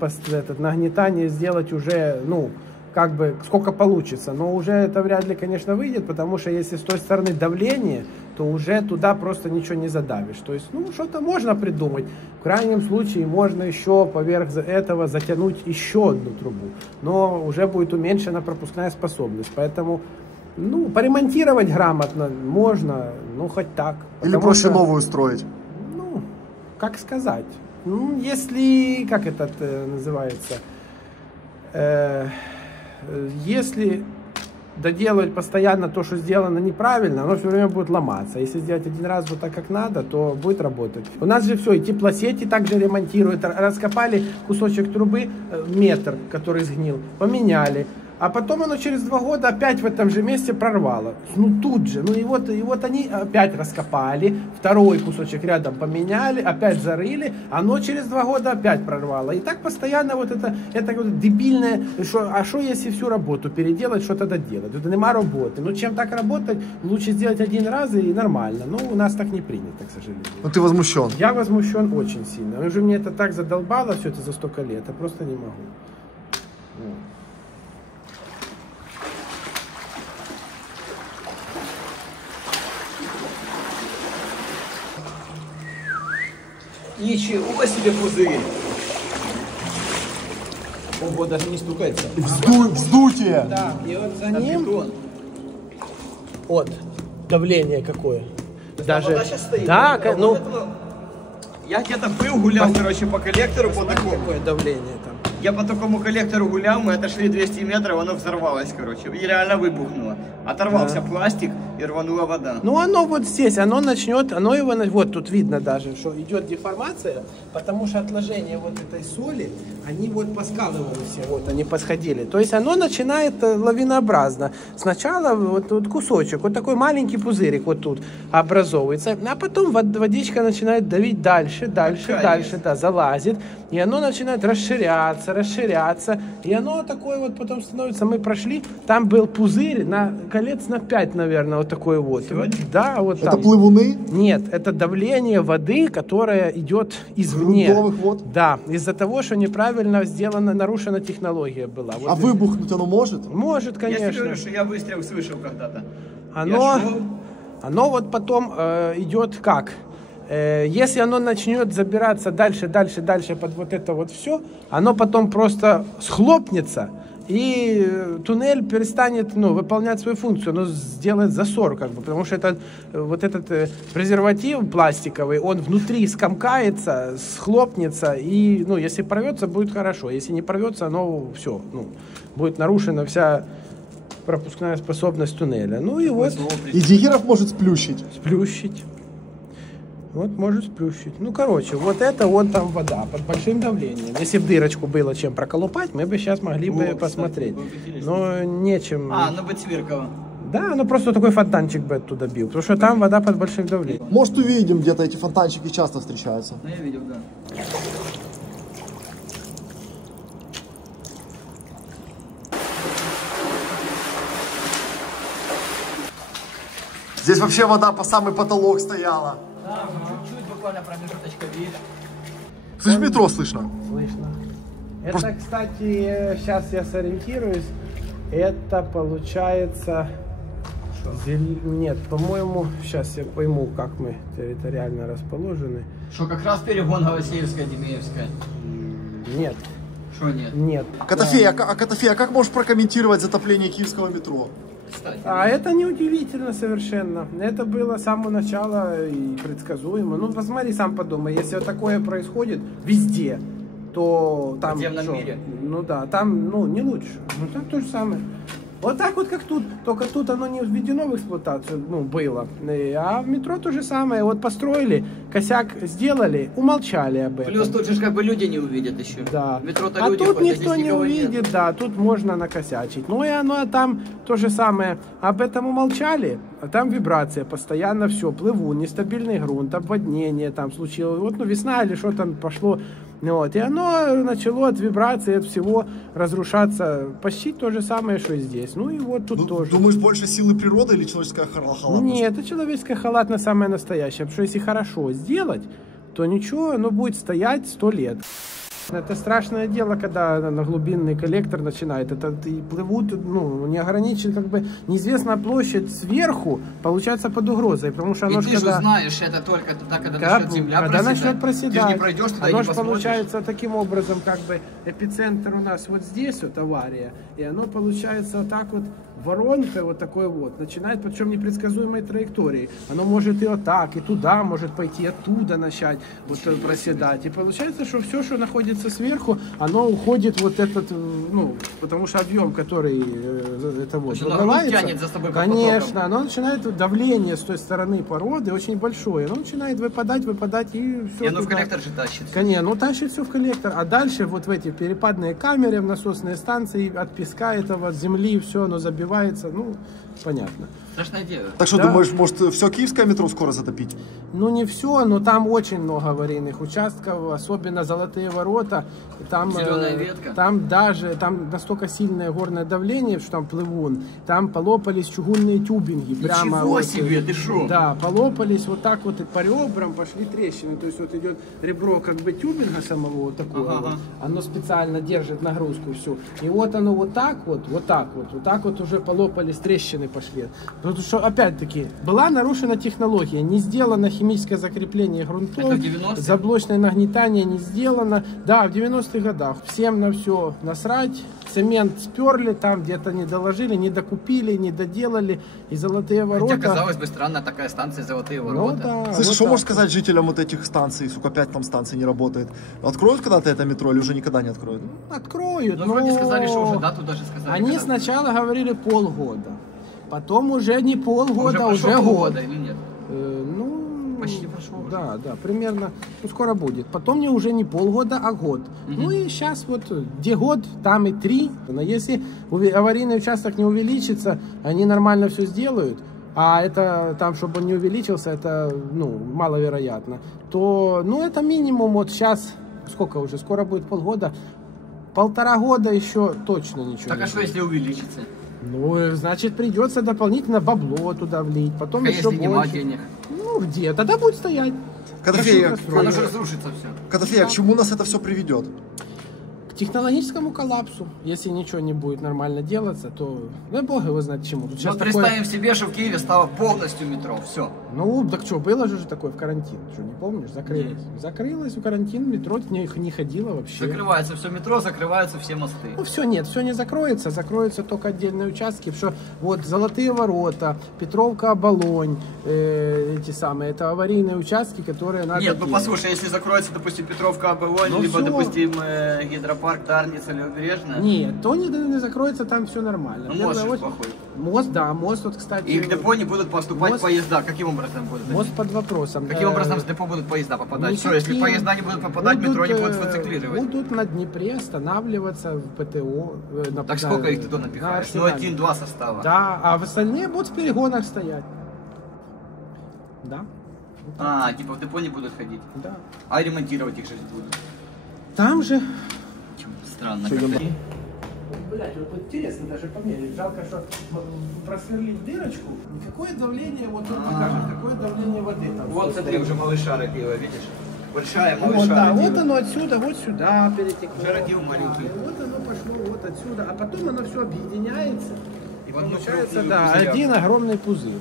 нагнетание сделать уже, ну, как бы, сколько получится. Но уже это вряд ли, конечно, выйдет, потому что если с той стороны давление, то уже туда просто ничего не задавишь. То есть, ну, что-то можно придумать. В крайнем случае можно еще поверх этого затянуть еще одну трубу. Но уже будет уменьшена пропускная способность. Поэтому... Ну, поремонтировать грамотно можно, ну, хоть так. Или проще новую строить? Ну, как сказать. Ну, если, как это называется, если доделывать постоянно то, что сделано неправильно, оно все время будет ломаться. Если сделать один раз вот так, как надо, то будет работать. У нас же все, и теплосети также ремонтируют. Раскопали кусочек трубы, метр, который сгнил, поменяли. А потом оно через 2 года опять в этом же месте прорвало. Ну тут же. Ну и вот они опять раскопали, второй кусочек рядом поменяли, опять зарыли, оно через 2 года опять прорвало. И так постоянно вот это вот дебильное, а что если всю работу переделать, что тогда делать? Это нема работы. Ну чем так работать, лучше сделать один раз и нормально. Ну у нас так не принято, к сожалению. Ну ты возмущен? Я возмущен очень сильно. Уже мне это так задолбало все это за столько лет, я просто не могу. Ничего себе пузырь! Ого, даже не стукается. Вздутие! Да, и вот за ним... Вот, давление какое. Даже... Вода сейчас стоит. Да, ну... Я где-то был, гулял, короче, по коллектору, по такому. Какое давление там. Я по такому коллектору гулял, мы отошли 200 метров, оно взорвалось, короче, и реально выбухнуло. Оторвался пластик и рванула вода. Ну оно вот здесь, оно начнет, оно его, вот тут видно даже, что идет деформация, потому что отложения вот этой соли, они вот поскалывали все, вот они посходили. То есть оно начинает лавинообразно. Сначала вот кусочек, вот такой маленький пузырик вот тут образовывается, а потом водичка начинает давить дальше, да, залазит, и оно начинает расширяться, и оно такое вот потом становится, мы прошли, там был пузырь на колец на 5, наверное, вот такой вот. Да, вот это там. плывуны? Нет, это давление воды, которое идет извне. Грунтовых вод? Да, из-за того, что неправильно сделана, нарушена технология была. Вот выбухнуть оно может? Может, конечно. Я тебе говорю, что я выстрел слышал когда-то. Оно вот потом идет как? Если оно начнет забираться дальше под вот это вот все, оно потом просто схлопнется, и туннель перестанет выполнять свою функцию, оно сделает засор, как бы, потому что этот презерватив пластиковый, он внутри скомкается, схлопнется, и если порвется, будет хорошо, если не порвется, оно все, будет нарушена вся пропускная способность туннеля. Ну и вот. И Диггеров может сплющить? Сплющить. Вот может сплющить. Ну, короче, вот это вот там вода под большим давлением. Если бы дырочку было чем проколупать, мы бы сейчас могли бы посмотреть. Но нечем. Оно бы цвиркало. Да, просто такой фонтанчик бы оттуда бил, потому что там вода под большим давлением. Может, увидим, где-то эти фонтанчики часто встречаются. Ну, я видел, да. Здесь вообще вода по самый потолок стояла. Да, чуть-чуть, буквально промежуточка видно. Слышь, метро слышно? Слышно. Это, кстати, сейчас я сориентируюсь. Это получается... Нет, по-моему, сейчас я пойму, как мы территориально расположены. Что, как раз перегон Голосеевская, Демеевская? Нет. Что нет? Нет. Котофей, а как можешь прокомментировать затопление киевского метро? Кстати. А это неудивительно совершенно. Это было с самого начала и предсказуемо. Ну, посмотри, сам подумай, если вот такое происходит везде, то там... В подземном мире? Ну да, там, не лучше. Ну, там то же самое. Вот так вот, как тут. Только тут оно не введено в эксплуатацию, ну, было. А в метро то же самое. Вот построили, косяк сделали, умолчали об этом. Плюс тут же как бы люди не увидят еще. Да. В метро-то А люди тут ходят, никто здесь не никого увидит, нет. да, тут можно накосячить. Ну и оно там то же самое. Об этом умолчали, а там вибрация постоянно, все, плыву, нестабильный грунт, обводнение там случилось. Вот, ну, весна или что там пошло. Вот, и оно начало от вибрации, от всего разрушаться. Почти то же самое, что и здесь. Ну и вот тут тоже. Думаешь, больше силы природы или человеческая халатность? Нет, это человеческая халатность самая настоящая. Потому что если хорошо сделать, то ничего, оно будет стоять 100 лет. Это страшное дело, когда на глубинный коллектор начинает. Это и плывут, ну, не ограничен, как бы, неизвестная площадь сверху, получается под угрозой. Потому что оно И ж ты же когда... знаешь, это только тогда, когда начнет земля когда проседать. начнет проседать, Ты же не пройдешь туда и оно не же посмотришь. получается таким образом, как бы эпицентр у нас вот здесь вот авария, и оно получается вот так вот воронкой вот такой вот начинает, причем непредсказуемой траектории. Оно может и вот так, и туда может пойти, оттуда начать вот проседать. И получается, что все, что находится сверху, оно уходит вот этот, ну, потому что объем, который это вот есть оно выбивается, тянет за собой по конечно, потокам. оно начинает давление с той стороны породы очень большое, оно начинает выпадать и все. И оно в коллектор же тащит. Конечно, ну тащит все в коллектор, а дальше вот в эти перепадные камеры, в насосные станции, от песка этого, от земли, все оно забивается, ну, понятно. Страшное дело. Так что Да. думаешь, может все киевское метро скоро затопить? Ну не все, но там очень много аварийных участков, особенно Золотые ворота. Там, Зеленая ветка. Там настолько сильное горное давление, что там плывун. Там полопались чугунные тюбинги. Прямо Ничего вот, себе, ты шо? Да, полопались вот так вот и по ребрам пошли трещины. То есть вот идет ребро как бы тюбинга самого вот такого. Ага. Вот. Оно специально держит нагрузку всю. И вот оно вот так вот уже полопались, трещины пошли. Потому что, опять-таки, была нарушена технология, не сделано химическое закрепление грунтов, Это в 90-е? заблочное нагнетание не сделано. Да, в 90-х годах всем на все насрать, цемент сперли, там где-то не доложили, не докупили, не доделали, и Золотые ворота... Хотя, казалось бы, странная такая станция «Золотые Ну ворота». да, Слышь, вот что так можешь вот. сказать жителям вот этих станций, сука, 5 там станций не работает? Откроют когда-то это метро или уже никогда не откроют? Откроют, Ну, но... вроде сказали, что уже дату даже сказали. Они когда- сначала говорили полгода, потом уже не полгода, Уже уже прошло год. полгода или нет? Ну, Почти прошло уже. Да, примерно, ну, скоро будет. Потом мне уже не полгода, а год. Ну и сейчас вот, где год, там и 3. Но если аварийный участок не увеличится, они нормально все сделают, а это там, чтобы он не увеличился, это, ну, маловероятно, то, ну, это минимум вот сейчас, сколько уже, скоро будет полгода, 1,5 года еще точно ничего Так не а что, будет. если увеличится? Ну, значит, придется дополнительно бабло туда влить, потом А еще если нема больше. денег? Ну, где? Тогда будет стоять. Котофея, Оно же разрушится все. Котофея, к чему нас это все приведет? К технологическому коллапсу. Если ничего не будет нормально делаться, то, ну, бог его знает чему. Тут сейчас Вот такое- представим себе, что в Киеве стало полностью метро. Все. Ну, так что, было же такое в карантин. Что, не помнишь? Закрылось. Закрылось в карантин, метро не ходило вообще. Закрывается все метро, закрываются все мосты. Ну, все нет, все не закроется, закроются только отдельные участки, что вот Золотые ворота, Петровка, Оболонь, эти самые, это аварийные участки, которые надо Нет, ну делать. послушай, если закроется, допустим, Петровка, Оболонь, Ну, либо, всё. допустим, гидропарк, Тарница, Левобережная. Нет, то не закроется, там все нормально. Ну, Первая мост же очередь- плохой. Мост, да, мост, вот, кстати. И к депо не будут поступать мост- поезда. Каким образом будут? Мост под вопросом. Каким образом с депо будут поезда попадать? Что, Никаким. если поезда не будут попадать, метро не будут рециклировать? Будут на Днепре останавливаться в ПТО. Так сколько их туда напихаешь? Ну, Арсенале. 1-2 состава. Да, а в остальные будут в перегонах стоять. Да, А, типа в депо не будут ходить. да. А ремонтировать их же будут. Там же... Странно. Что, как-то. Блять, вот интересно даже померить. Жалко, что просверлить дырочку. Никакое давление, вот тут покажет, какое давление воды там. Вот смотри, уже малыша родила, видишь? Большая Вот, малыша да, родила. вот оно отсюда, вот сюда перетекло. Уже родил маленький. И вот оно пошло вот отсюда, а потом оно все объединяется. И в одну Получается, крупную да, пузыряк. один огромный пузырь.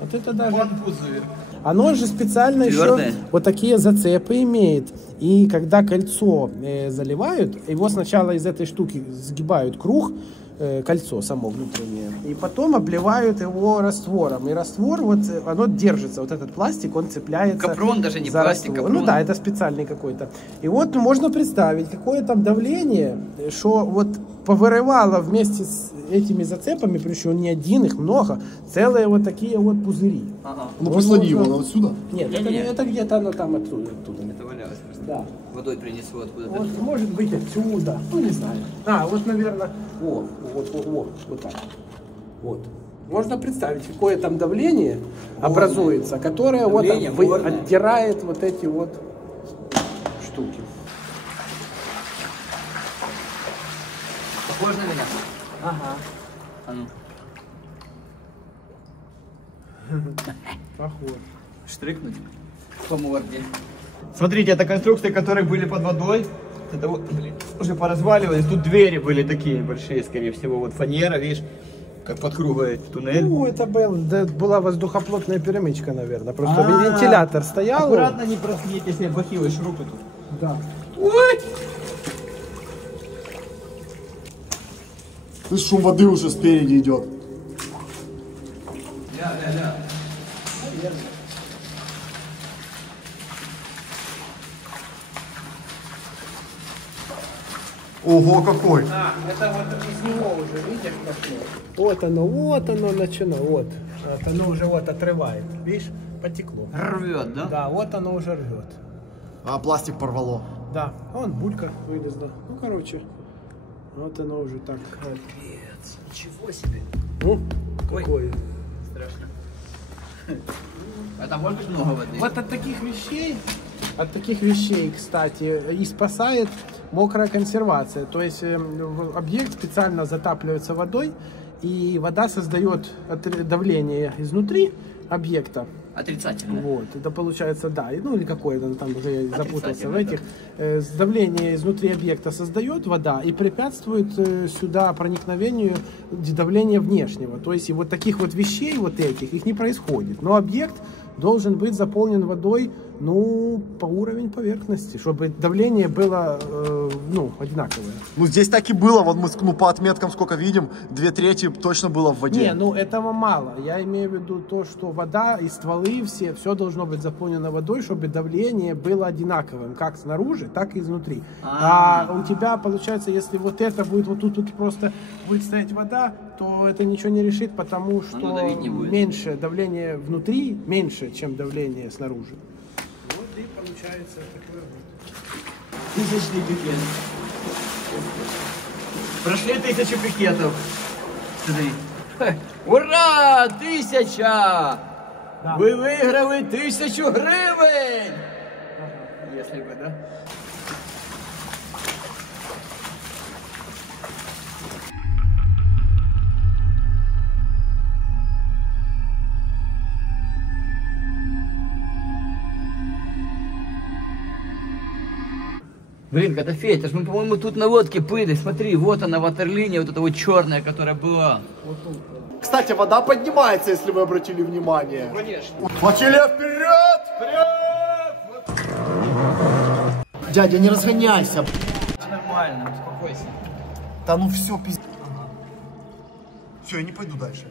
Вот это даже... Вон пузырь. Оно же специально Твёрдое? еще вот такие зацепы имеет. И когда кольцо заливают, его сначала из этой штуки сгибают круг, кольцо само внутреннее. И потом обливают его раствором. И раствор, вот, оно держится, вот этот пластик, он цепляется. Капрон даже не за пластик, раствор. капрон. Ну да, это специальный какой-то. И вот можно представить, какое там давление, что вот повырывало вместе с этими зацепами, причем не один, их много, целые вот такие вот пузыри. Ага. Ну послони его, оно отсюда. Нет, это где-то оно там оттуда. Это валялось просто. Да. Водой принесло откуда-то. Вот, может быть отсюда, ну не знаю. Вот, наверное, вот так. Вот. Можно представить, какое там давление образуется, которое давление вот оттирает вот эти вот штуки. Похож на меня? Ага. А ну. Похож. Штрикнуть по морде. Смотрите, это конструкции, которые были под водой. Это вот, блин, уже поразваливались. Тут двери были такие большие, скорее всего. Вот фанера, видишь, как под кругой туннель. Ну, это была воздухоплотная перемычка, наверное. Просто вентилятор стоял. Аккуратно не проснитесь, если бахилы шурупы тут. Да. Ой! Слышь, шум воды уже спереди идет. Ля. Ого, какой! Это вот из него уже, видишь, пошло. Вот оно начинает, вот оно уже вот отрывает, видишь, потекло. Рвет, да? Да, вот оно уже рвет. А пластик порвало. Да, вон булька вылезла. Ну, короче, вот оно уже так. Капец, ничего себе. Ну, Ой. какое. Страшно. Это может быть много воды? Вот от таких вещей, кстати, и спасает мокрая консервация. То есть объект специально затапливается водой, и вода создает давление изнутри объекта. Отрицательно. Вот, это получается, да, ну или какое-то, там уже я запутался в этих. Да. Давление изнутри объекта создает вода и препятствует сюда проникновению давления внешнего. То есть и вот таких вот вещей, вот этих, их не происходит. Но объект должен быть заполнен водой, ну, по уровень поверхности, чтобы давление было, одинаковое. Ну здесь так и было, вот мы по отметкам сколько видим, 2/3 точно было в воде. Не, ну этого мало. Я имею в виду то, что вода и стволы все должно быть заполнено водой, чтобы давление было одинаковым, как снаружи, так и изнутри. А у тебя, получается, если вот это будет, вот тут просто будет стоять вода, то это ничего не решит, потому что меньше давление внутри, меньше, чем давление снаружи. Вот и получается такое вот. 1000 пикет. Прошли 1000 пикетов. Смотри. Ура! 1000! Да. Вы выиграли 1000 гривен! Если бы, да? Блин, Котофей, это ж мы, по-моему, тут на лодке плыли. Смотри, вот она, ватерлиния, вот эта вот черная, которая была. Кстати, вода поднимается, если вы обратили внимание. Конечно. Флотилия вперед! Вперед! Дядя, не разгоняйся. Нормально, успокойся. Да ну все, пиздец. Все, я не пойду дальше.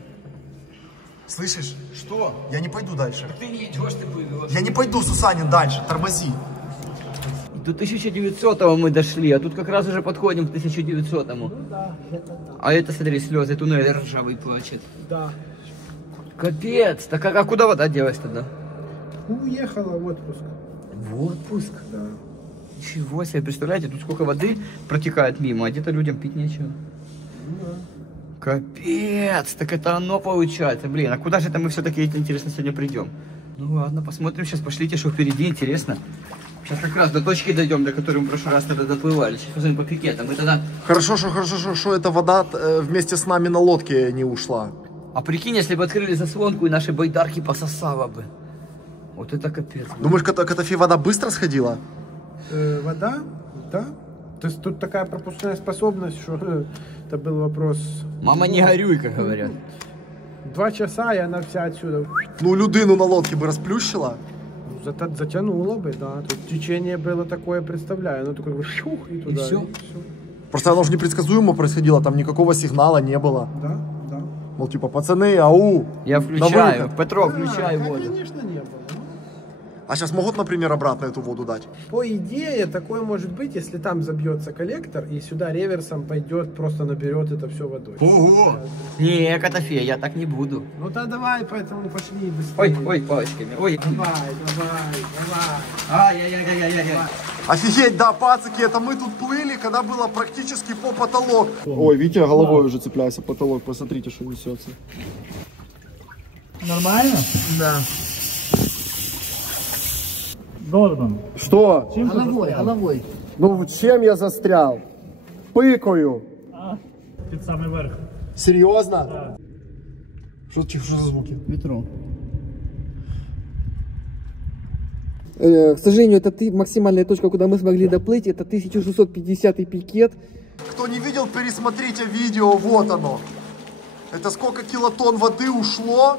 Слышишь? Что? Я не пойду дальше. Ты не идешь, ты плывешь. Я не пойду, Сусанин, дальше, тормози. До 1900-го мы дошли, а тут как раз уже подходим к 1900-му. Ну да, это да. А это, смотри, слезы, туннель ржавый плачет. Да. Капец, так а куда вода делась тогда? Уехала в отпуск. В отпуск? Да. Ничего себе, представляете, тут сколько воды протекает мимо, а где-то людям пить нечего. Ну да. Капец, так это оно получается. Блин, а куда же это мы все-таки, интересно, сегодня придем? Ну ладно, посмотрим, сейчас пошлите, что впереди, интересно. Сейчас как раз до точки дойдем, до которой мы в прошлый раз тогда доплывали. Сейчас посмотрим по пикетам. Мы тогда... Хорошо, что эта вода вместе с нами на лодке не ушла. А прикинь, если бы открыли заслонку и наши байдарки пососало бы. Вот это капец. Думаешь, Котофей, вода быстро сходила? Вода? Да. То есть тут такая пропускная способность, что это был вопрос... Мама, не горюй, как говорят. 2 часа, и она вся отсюда... Ну, людину на лодке бы расплющила. Затянуло бы, да. Тут течение было такое, представляю. Оно такое шух и туда. И все? Просто оно же непредсказуемо происходило, там никакого сигнала не было. Да, да. Мол, типа, пацаны, ау. Я на включаю. выход. Петро, включай Да, воду. конечно, не было. А сейчас могут, например, обратно эту воду дать? По идее, такое может быть, если там забьется коллектор, и сюда реверсом пойдет, просто наберет это все водой. Ого! Не, Котофей, я так не буду. Ну да давай, поэтому пошли быстрее. Ой, ой, палочками. Ой. Давай. Ай-яй-яй-яй-яй-яй. Офигеть, да, пацаки, это мы тут плыли, когда было практически по потолок. Ой, видите, я головой уже цепляюсь о потолок, посмотрите, что несется. Нормально? Да. Гордон. Что? Чим ти Головой. Ну, чем я застрял? Пыкаю. під самий верх? Серьезно? Да. Что за звуки? Метро. К сожалению, это максимальная точка, куда мы смогли доплыть. Это 1650 пикет. Кто не видел, пересмотрите видео, вот оно. Это сколько килотонн воды ушло.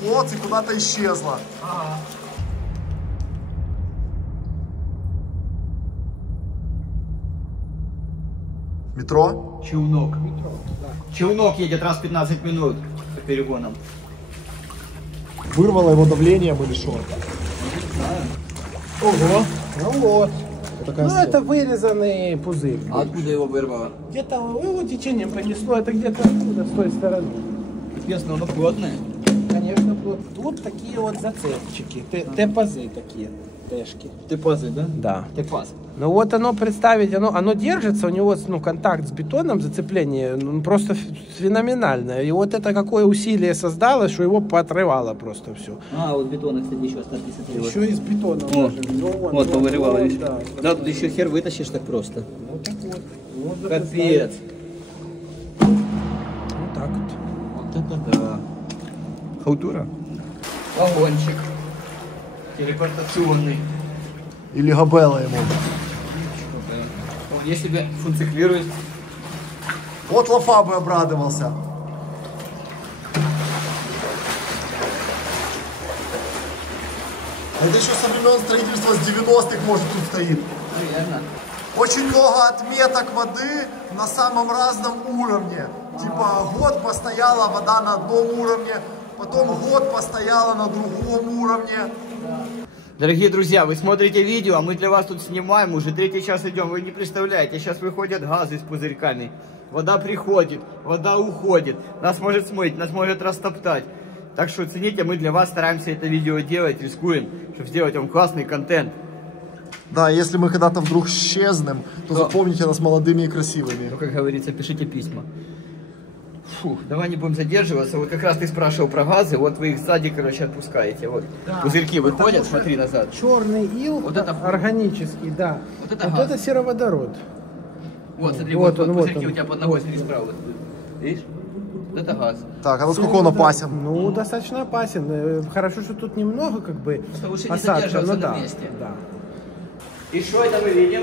Клоц и куда-то исчезло. Метро? Челнок. Челнок едет раз в 15 минут по перегонам. Вырвало его давлением или что? Ого. Ну вот. Такая Ну это вырезанный пузырь. А откуда его вырвало? Где-то его течением понесло, это где-то оттуда, с той стороны. Интересно, оно плотное? Конечно, тут такие вот зацепчики, Т-пазы такие, Т-шки. Тепазы, да? Да. Тепаз. Ну вот оно представить, оно держится, у него контакт с бетоном, зацепление просто феноменальное. И вот это какое усилие создалось, что его поотрывало просто все. А, вот бетона, кстати, еще остатки смотри. Еще из бетона. Вот, повырывало, видишь? Да, Да, тут еще хер вытащишь так просто. вот так вот. Вот Капец. Вот так вот. Вот это да. Халтура. Вагончик. Телепортационный. Или габела ему. Он если бы функционирует. Вот Лафа бы обрадовался. Это еще со времен строительства с 90-х, может, тут стоит. Наверное. Очень много отметок воды на самом разном уровне. Типа год постояла вода на одном уровне, потом год постояла на другом уровне. Дорогие друзья, вы смотрите видео, а мы для вас тут снимаем, уже 3-й час идем, вы не представляете, сейчас выходят газы с пузырьками, вода приходит, вода уходит, нас может смыть, нас может растоптать. Так что цените, мы для вас стараемся это видео делать, рискуем, чтобы сделать вам классный контент. Да, если мы когда-то вдруг исчезнем, то запомните нас молодыми и красивыми. Ну, как говорится, пишите письма. Фух, давай не будем задерживаться. Вот как раз ты спрашивал про газы, вот вы их сзади, короче, отпускаете. Вот Да. пузырьки выходят, смотри назад. Черный ил, Вот это органический, да. Вот это газ. это сероводород. Вот, смотри, Вот вот, он, пузырьки вот он. у тебя под ногой, смотри, справа. Видишь? Вот это газ. Так, а насколько он опасен? Ну, достаточно опасен. Хорошо, что тут немного, как бы, Просто лучше не осадка, задерживаться ну на да, месте. да. И что это мы видим?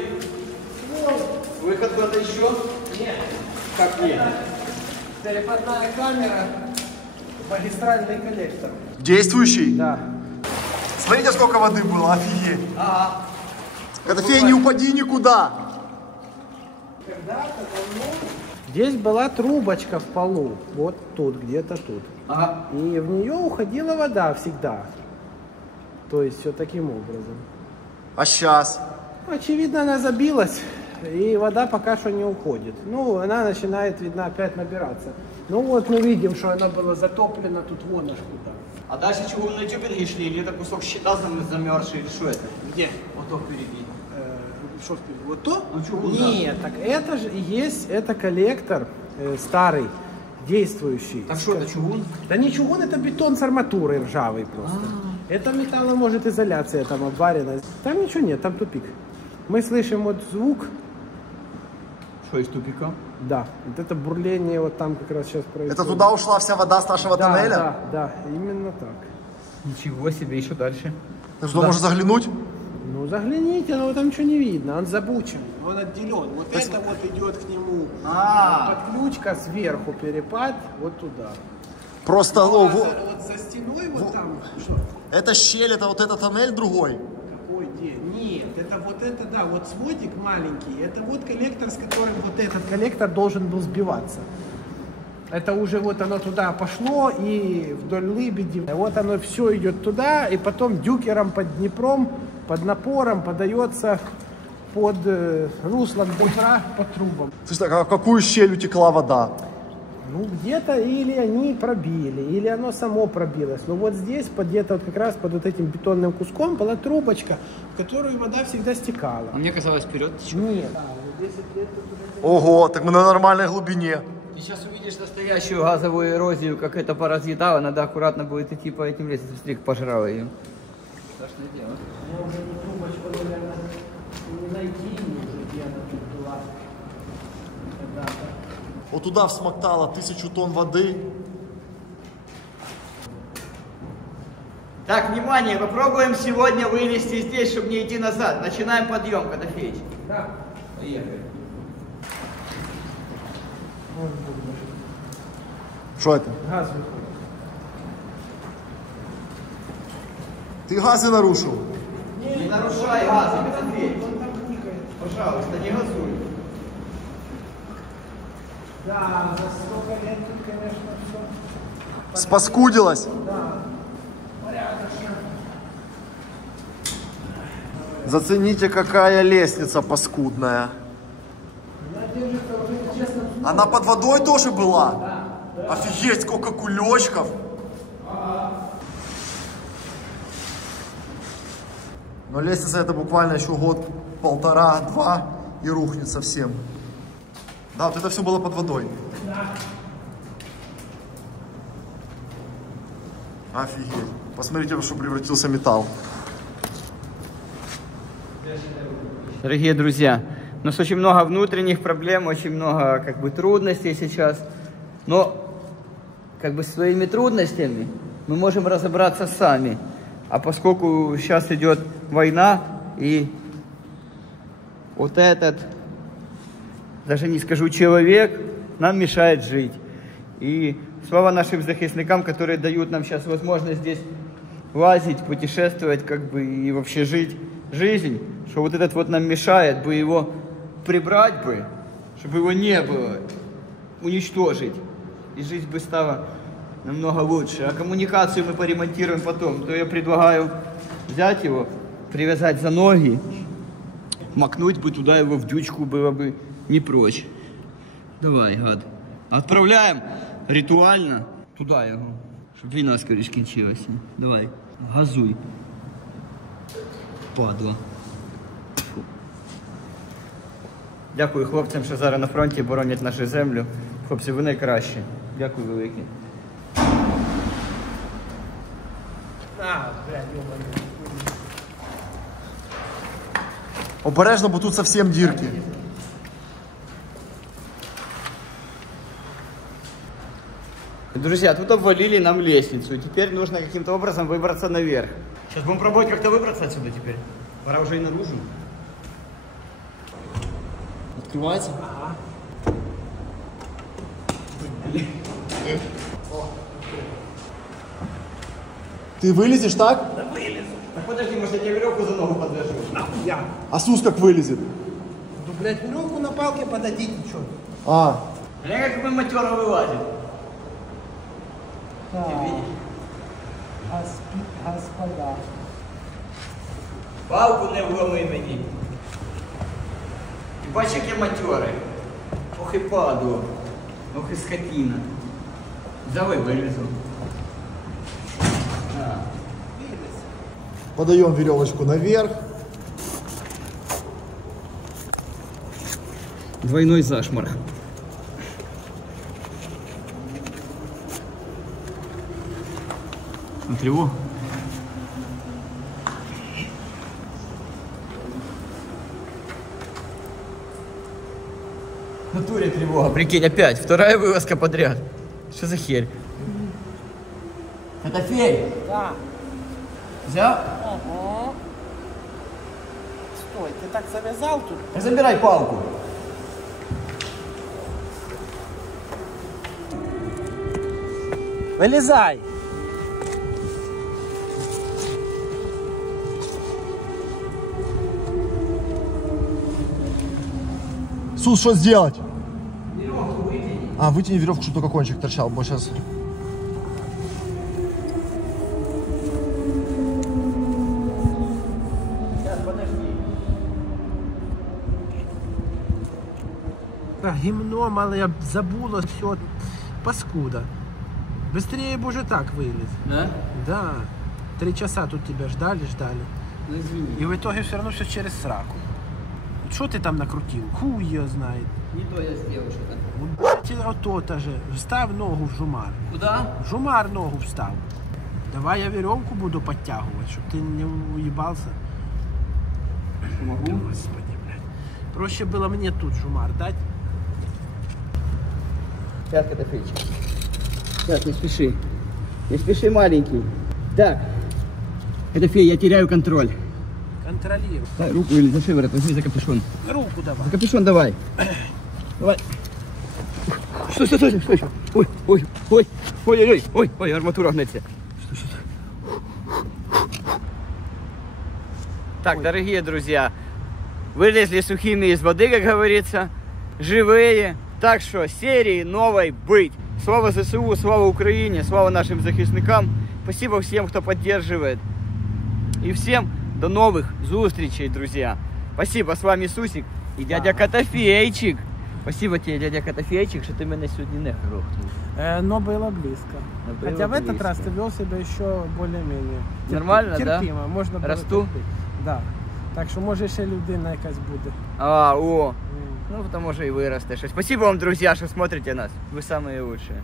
Выход куда-то еще? Нет. Как нет? Переходная камера, магистральный коллектор. Действующий? Да. Смотрите, сколько воды было, офигеть. Ага. Котофей, не упади никуда. Здесь была трубочка в полу, вот тут, где-то тут. Ага. И в нее уходила вода всегда. То есть все таким образом. А сейчас? Очевидно, она забилась, и вода пока что не уходит. Ну, она начинает, видно, опять набираться. Ну вот мы видим, что она была затоплена тут вон аж куда. А дальше чего вы на тюбинге шли? Или это кусок щита замерзший? Или что это? Где? Вот то впереди. Что впереди? Вот то? Ну, чугун, Нет, так это же и есть, это коллектор старый, действующий. Так что это, чугун? Да не чугун, это бетон с арматурой ржавый просто. Это металло, может, изоляция там обварена. Там ничего нет, там тупик. Мы слышим вот звук. Что, из тупика? Да, вот это бурление вот там как раз сейчас происходит. Это туда ушла вся вода с нашего Да, тоннеля? да, да, именно так. Ничего себе, еще дальше. Ты что, можешь заглянуть? Ну загляните, но там ничего не видно, он забучен, он отделен. Вот это вот идет к нему подключка сверху, перепад вот туда. Просто, А ну, вот за стеной вот там, что? это щель, это вот этот тоннель другой. Какой где? Нет, это вот это, да, вот сводик маленький, это вот коллектор, с которым вот этот коллектор должен был сбиваться. Это уже вот оно туда пошло и вдоль Лыбеди. Вот оно все идет туда, и потом дюкером под Днепром, под напором подается под руслом Днепра по трубам. Слушай, а в какую щель утекла вода? Ну, где-то или они пробили, или оно само пробилось. Но вот здесь, где-то вот как раз под вот этим бетонным куском была трубочка, в которую вода всегда стекала. А мне казалось, вперед течет. Нет. Ого, так мы на нормальной глубине. Ты сейчас увидишь настоящую газовую эрозию, как это поразъедало. Надо аккуратно будет идти по этим лестницам. Смотри, как пожрало ее. Страшное дело. Я уже не трубочку, наверное, не найти уже, где она тут была. Когда-то. Вот туда всмоктало 1000 тонн воды. Так, внимание, попробуем сегодня вылезти здесь, чтобы не идти назад. Начинаем подъем, Котофеич. Да. Поехали. Что это? Газ выходит. Ты газы нарушил? Не нарушай газы, Котофеич. Он там никает. Пожалуйста, не газуй. Да, за столько лет тут, конечно, все. Спаскудилась? Да. Порядочно. Зацените, какая лестница паскудная. Она держится уже, честно. Она под водой тоже была? Офигеть, сколько кулечков. Но лестница это буквально еще год, полтора, два и рухнет совсем. Да, вот это все было под водой. Офигеть. Посмотрите, во что превратился металл. Дорогие друзья, у нас очень много внутренних проблем, очень много трудностей сейчас. Но с своими трудностями мы можем разобраться сами. А поскольку сейчас идет война, и вот этот, даже не скажу человек, нам мешает жить. И слава нашим захисникам, которые дают нам сейчас возможность здесь лазить, путешествовать, и вообще жить жизнь, что вот этот вот нам мешает, бы его прибрать бы, чтобы его не было, уничтожить, и жизнь бы стала намного лучше. А коммуникацию мы поремонтируем потом. То я предлагаю взять его, привязать за ноги, макнуть бы туда его в дючку, было бы не прочь. Давай, гад. Отправляем ритуально туда его, чтобы війна скоріше скінчилася. Давай, газуй. Падла. Фу. Дякую хлопцям, що зараз на фронті боронять нашу землю. Хлопці, ви найкращі. Дякую велике. Обережно, бо тут совсем дірки. Друзья, тут обвалили нам лестницу, и теперь нужно каким-то образом выбраться наверх. Сейчас будем пробовать как-то выбраться отсюда теперь. Пора уже и наружу. Открывается? Ага. Ты вылезешь так? Да вылезу. Так подожди, может я тебе веревку за ногу подвяжу? Я. А Сус как вылезет? Ну, блядь, веревку на палке подадите, что? А, Бля, как мы матера вылазит. Так. Ты видишь? Господа. Палку не вломай мені. І бачиш, як я материй. Ох і падло. Ох і скотина. Давай вилізу. подаем веревочку наверх. Двойной зашморг. Смотри, во. В натуре тревога. Прикинь, опять. Вторая вылазка подряд. Что за херь? Это фей? Да. Взял? Ага. Стой, ты так завязал тут? Забирай палку. Вылезай. Сус, что сделать? А, вытяни веревку, чтобы только кончик торчал. Бо сейчас... Гімном, але я забула все. Паскуда. Быстрее бы уже так вылез. Да? Да. 3 часа тут тебя ждали. Ну, извини. И в итоге все равно все через сраку. Что ты там накрутил? Хуй ее знает. Не то я сделал что-то. Вот то-то же. Встав ногу в жумар. Куда? В жумар ногу встав. Давай я веревку буду подтягивать, чтобы ты не уебался. Могу? Господи, блядь. Проще было мне тут жумар дать. Сейчас, Котофейчик. Сейчас, не спеши. Не спеши, маленький. Так. Котофей, я теряю контроль. Контролируй. Дай руку или за шиворот, возьми за капюшон. Руку давай. За капюшон давай. Давай. Стой. Ой, арматура гнется. Стой. Так, дорогие друзья, вылезли сухими из воды, как говорится, живые. Так что серии новой быть. Слава ЗСУ, слава Украине, слава нашим захисникам. Спасибо всем, кто поддерживает. И всем до новых зустрічей, друзья. Спасибо, с вами Сусик и дядя Котофейчик. Спасибо тебе, дядя Котофейчик, что ты меня сегодня не грохнул. Но было близко. Но Хотя было в этот близко. раз ты вел себя еще более-менее Нормально, да? терпимо. Можно было Расту? терпіти. Да. Так що може ще людина якась буде. Ну, то може и вырастешь. Спасибо вам, друзья, что смотрите нас. Вы самые лучшие.